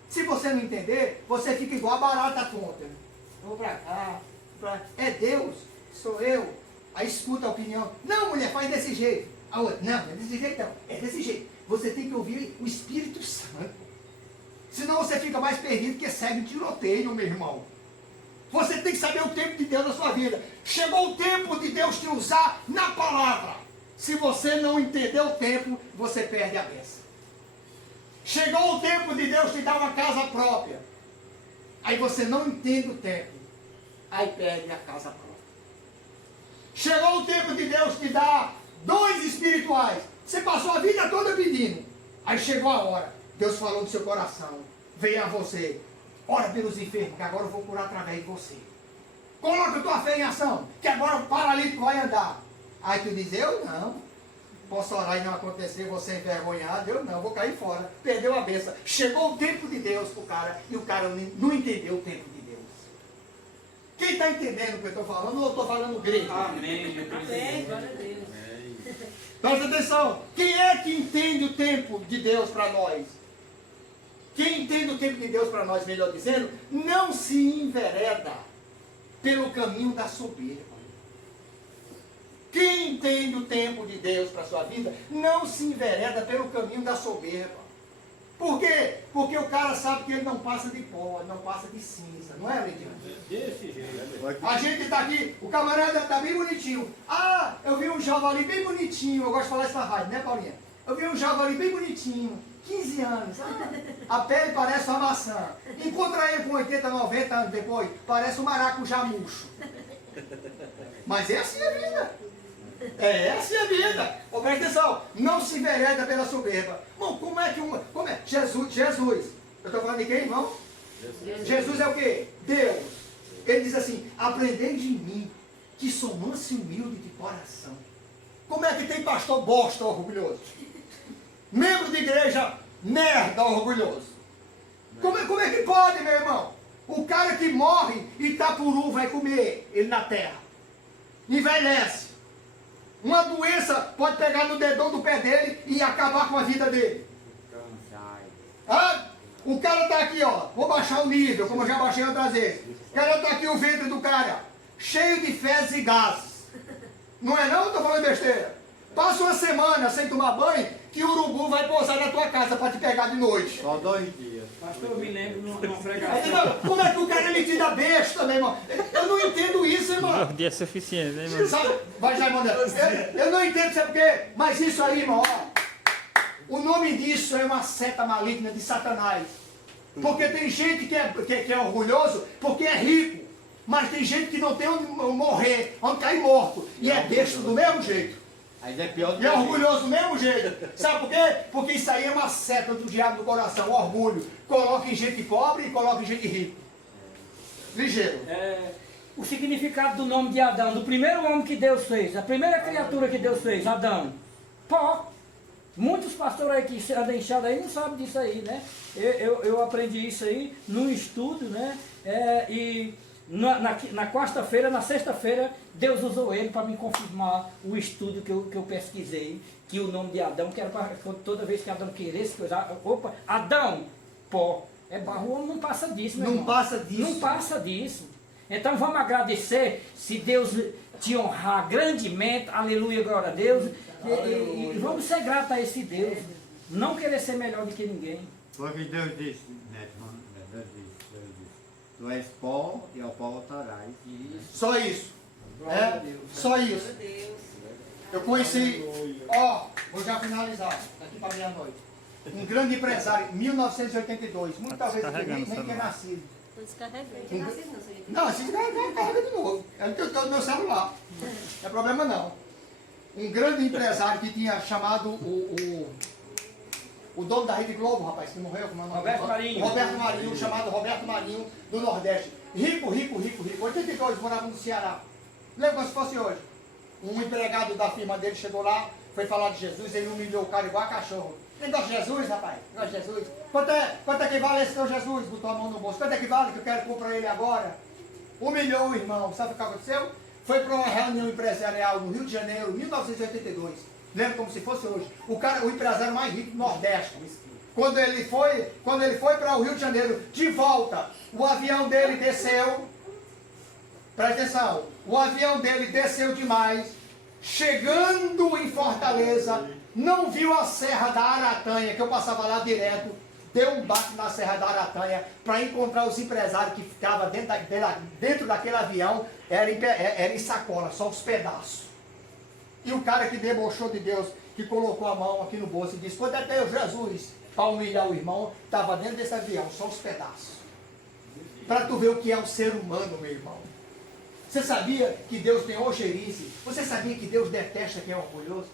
Se você não entender, você fica igual a barata tonta. Vou para cá, é Deus, sou eu. Aí escuta a opinião. Não, mulher, faz desse jeito. A outra, não, é desse jeito não, é desse jeito. Você tem que ouvir o Espírito Santo. Senão você fica mais perdido que segue tiroteio, meu irmão. Você tem que saber o tempo de Deus na sua vida. Chegou o tempo de Deus te usar na palavra. Se você não entender o tempo, você perde a bênção. Chegou o tempo de Deus te dar uma casa própria. Aí você não entende o tempo. Aí perde a casa própria. Chegou o tempo de Deus te dar dons espirituais. Você passou a vida toda pedindo. Aí chegou a hora. Deus falou no seu coração. Veio a você. Ora pelos enfermos, que agora eu vou curar através de você. Coloca tua fé em ação, que agora o paralítico vai andar. Aí tu diz, eu não. Posso orar e não acontecer, você envergonhado? Eu não, vou cair fora. Perdeu a bênção. Chegou o tempo de Deus pro cara, e o cara não entendeu o tempo de Deus. Quem está entendendo o que eu estou falando, ou eu estou falando grego? Amém. Amém, glória a Deus. Presta atenção. Quem é que entende o tempo de Deus para nós? Quem entende o tempo de Deus para nós, melhor dizendo, não se envereda pelo caminho da soberba. Quem entende o tempo de Deus para a sua vida, não se envereda pelo caminho da soberba. Por quê? Porque o cara sabe que ele não passa de pó, não passa de cinza, não é, Lidiane? Desse jeito. A gente está aqui, o camarada está bem bonitinho. Ah, eu vi um javali bem bonitinho, eu gosto de falar isso na rádio, né, Paulinha? Eu vi um javali bem bonitinho, 15 anos, a pele parece uma maçã. Encontra ele com 80, 90 anos depois, parece um maracujá murcho. Mas é assim a vida. É assim a vida. Oh, presta atenção, não se envereda pela soberba. Bom, como é que Jesus, eu estou falando de quem, irmão? Jesus é o quê? Deus. Ele diz assim, aprendei de mim, que sou manso e humilde de coração. Como é que tem pastor bosta orgulhoso? Membro de igreja merda orgulhoso. Como é que pode, meu irmão? O cara que morre e Itapuru vai comer ele na terra. Envelhece. Uma doença pode pegar no dedão do pé dele e acabar com a vida dele. Ah, o cara está aqui, ó. Vou baixar o nível, como eu já baixei outras vezes. O cara está aqui, o ventre do cara, cheio de fezes e gases. Não é não? Estou falando besteira. Passa uma semana sem tomar banho, que o urubu vai pousar na tua casa para te pegar de noite. Só 2 dias. Pastor, eu me lembro numa Aí, pregação. não, como é que o cara é metido a besta, meu irmão? Eu não entendo isso, irmão. O dia é suficiente, né, irmão? Sabe? Vai já, irmão. Eu não entendo, sabe por quê? Mas isso aí, irmão, ó. O nome disso é uma seta maligna de Satanás. Porque tem gente que é orgulhoso porque é rico. Mas tem gente que não tem onde morrer, onde cair morto. E é besta do mesmo jeito. Aí é pior do E é orgulhoso do mesmo jeito. Sabe por quê? Porque isso aí é uma seta do diabo do coração, orgulho. Coloca em gente pobre e coloca em gente rico. Ligeiro. O significado do nome de Adão, do primeiro homem que Deus fez, a primeira criatura que Deus fez, Adão. Pó. Muitos pastores aí que andam inchados aí não sabem disso aí, né? Eu aprendi isso aí num estudo, né? E na quarta-feira, na sexta-feira, Deus usou ele para me confirmar o estudo que eu pesquisei, que o nome de Adão, que era para toda vez que Adão queresse coisar, opa, Adão, pó, é barro, o homem não passa disso, meu irmão. Não passa disso. Não passa disso. Então vamos agradecer, se Deus te honrar grandemente, aleluia, glória a Deus, e vamos ser gratos a esse Deus. não querer ser melhor do que ninguém. Foi o que Deus disse, Neto, Deus disse. Tu és pó e ao pó voltarás. Só isso. Glória a Deus. Só isso. Eu conheci, vou já finalizar, daqui para meia-noite. Um grande empresário, em 1982, muitas vezes eu nem tinha nascido. Tô descarregando. Não, se carrega de novo. É o que eu tenho no meu celular. Não é problema não. Um grande empresário que tinha chamado o dono da Rede Globo, rapaz, que morreu, como é o nome? Roberto Marinho. Roberto Marinho, chamado Roberto Marinho, do Nordeste. Rico. 82, morava no Ceará. Lembra como se fosse hoje. Um empregado da firma dele chegou lá, foi falar de Jesus, ele humilhou o cara igual a cachorro. Ele gosta de Jesus, rapaz? Gosta de Jesus? Quanto é que vale esse teu Jesus? Botou a mão no bolso. Quanto é que vale que eu quero comprar ele agora? Humilhou o irmão. Sabe o que aconteceu? Foi para uma reunião empresarial no Rio de Janeiro, 1982. Lembra como se fosse hoje. O empresário mais rico do Nordeste. Quando ele foi para o Rio de Janeiro, de volta, o avião dele desceu. Presta atenção. O avião dele desceu demais. Chegando em Fortaleza, não viu a Serra da Aratanha, que eu passava lá direto. Deu um bate na Serra da Aratanha para encontrar os empresários que ficavam dentro daquele avião. Era em sacola, só os pedaços. E o cara que debochou de Deus, que colocou a mão aqui no bolso e disse: quando é teu Jesus? Para humilhar o irmão, estava dentro desse avião, só os pedaços. Para tu ver o que é o ser humano, meu irmão. Você sabia que Deus tem ojerize? Você sabia que Deus detesta quem é orgulhoso?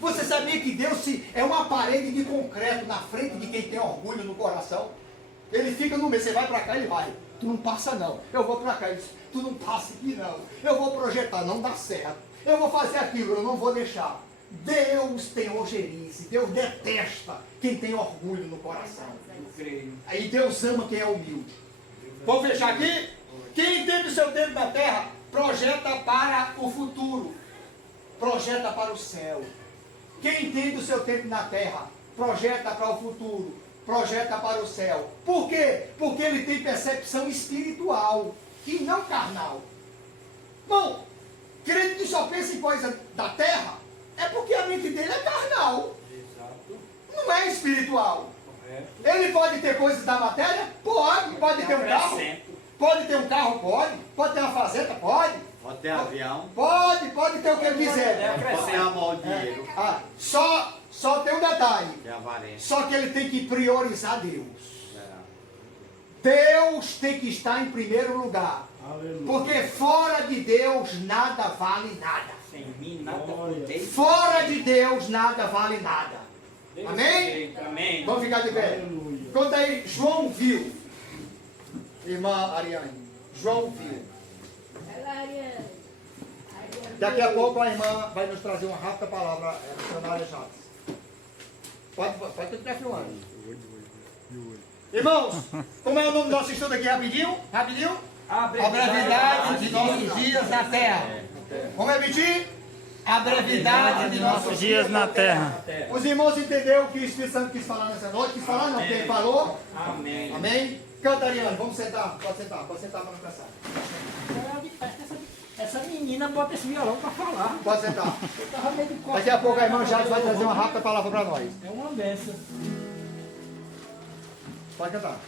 Você sabia que Deus é uma parede de concreto na frente de quem tem orgulho no coração? Ele fica no meio, você vai para cá, ele vai. Tu não passa não. Eu vou para cá, ele diz: tu não passa aqui não. Eu vou projetar, não dá certo. Eu vou fazer aquilo, eu não vou deixar. Deus tem ojerize, Deus detesta quem tem orgulho no coração. Eu creio. Aí Deus ama quem é humilde. Vamos fechar aqui? Quem entende o seu tempo na terra, projeta para o futuro. Projeta para o céu. Quem entende o seu tempo na terra, projeta para o futuro. Projeta para o céu. Por quê? Porque ele tem percepção espiritual e não carnal. Bom, crente que só pensa em coisa da terra, é porque a mente dele é carnal. Não é espiritual. Ele pode ter coisas da matéria? Pode ter um carro? Pode ter um carro? Pode ter uma fazenda? Pode. Pode ter avião. Pode ter o que ele quiser. Pode ter amor, dinheiro. Só tem um detalhe. Que é avarento. Só que ele tem que priorizar Deus. É. Deus tem que estar em primeiro lugar. Aleluia. Porque fora de Deus nada vale nada. Sem mim nada Glória. podeis. Fora de Deus nada vale nada. Amém? Amém. Vamos ficar de pé. Aleluia. Conta aí, João viu. Irmã Ariane, João viu. Daqui a pouco a irmã vai nos trazer uma rápida palavra, a missionária Jacques. Pode continuar filmando. Irmãos, como é o nome do nosso estudo aqui rapidinho? A brevidade de nossos dias na terra. Vamos repetir? A brevidade de nossos dias na terra. Os irmãos entenderam o que o Espírito Santo quis falar nessa noite? Quis falar não, porque ele falou. Amém. Amém? Canta, Ariane, vamos sentar. Pode sentar para não cansar. Essa menina bota esse violão para falar. Pode sentar. Eu tava meio de costa. Daqui a pouco a irmã Jade vai trazer uma rápida palavra para nós. É uma benção. Pode cantar.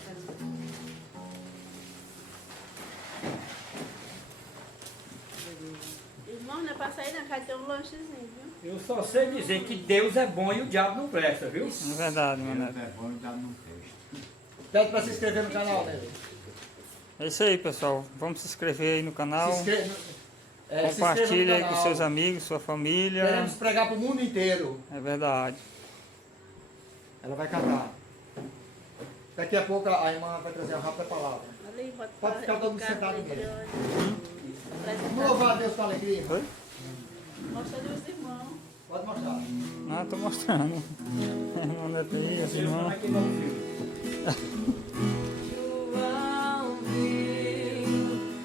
Irmão, não é pra sair na casa, tem um lanchezinho, viu? Eu só sei dizer que Deus é bom e o diabo não presta, viu? É verdade, meu Deus neto. é bom e dá no texto. Pede para se inscrever no canal, né? É isso aí, pessoal. Vamos se inscrever aí no canal. Se inscreva no Compartilha aí com canal. seus amigos, sua família. Queremos pregar para o mundo inteiro. É verdade. Ela vai cantar. Daqui a pouco a irmã vai trazer uma rápida palavra. Ali, Pode ficar todo mundo sentado mesmo. mesmo. Vamos louvar a Deus com alegria. Oi? Mostra ali os irmãos. Pode mostrar. Não, tô mostrando. Irmão Neto aí, assim, irmão. Aqui no filme.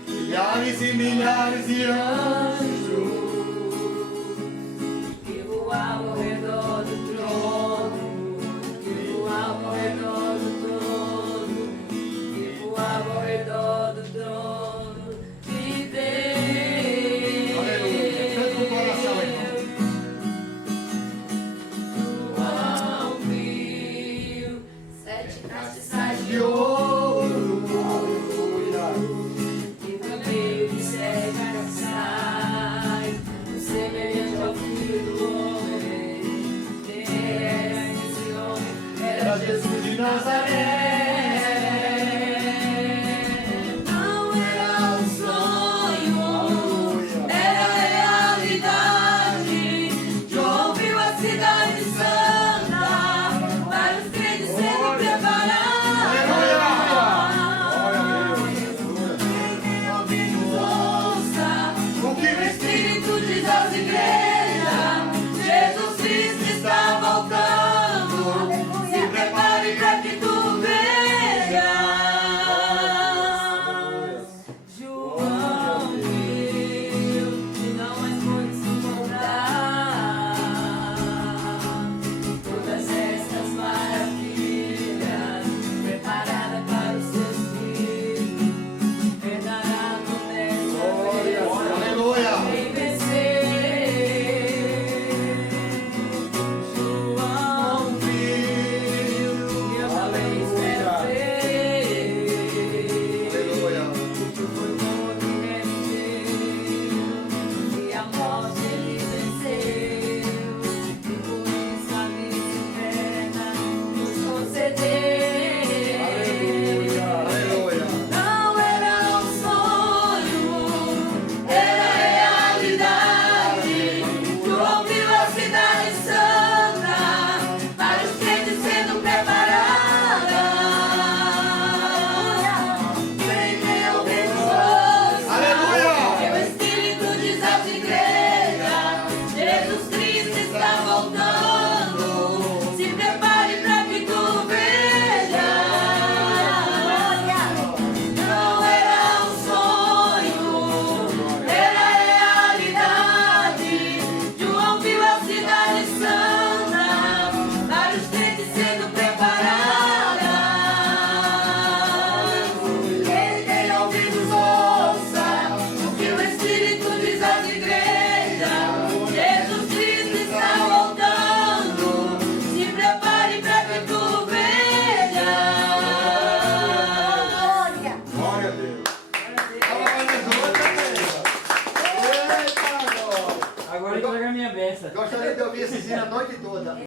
Milhares e milhares de anjos Que voava ao redor do trono, que voava ao redor do trono, que voava ao redor do trono de Deus. Aleluia. Canta no coração, irmão. Ao vivo. taças de ouro, e no meio de sete castiçais, semelhante ao filho do homem. Quem era esse homem? Era Jesus de Nazaré. Não era um sonho, era realidade. João viu a cidade santa, para os crentes sendo preparados. Ouça o que o Espírito diz às igrejas. Jesus Cristo está voltando. Se prepare para que tu vejas. João viu que não mais pode se encontrar todas estas maravilhas preparadas para os seus filhos. Herdará a promessa. Aleluia. Quem vencer. João viu e eu também espero ver. Aleluia. Foi morto e ressuscitou, e a morte ele venceu, e por isso a vida eterna nos concedeu. Aleluia. Não era um sonho, era realidade. João viu a cidade santa, para os crentes sendo preparada. Quem tem ouvidos ouça. Aleluia. O Espírito diz às igrejas, Jesus Cristo está voltando. Se prepare para que tu vejas. Não era um sonho, era realidade. João viu a cidade santa, para os crentes sendo preparada. Quem tem ouvidos ouça o que o Espírito diz às igrejas. Jesus Cristo está voltando. Se prepare para que tu vejas. Glória a Deus. Agora entrega a minha benção. Gostaria de ouvir esse hino a noite toda.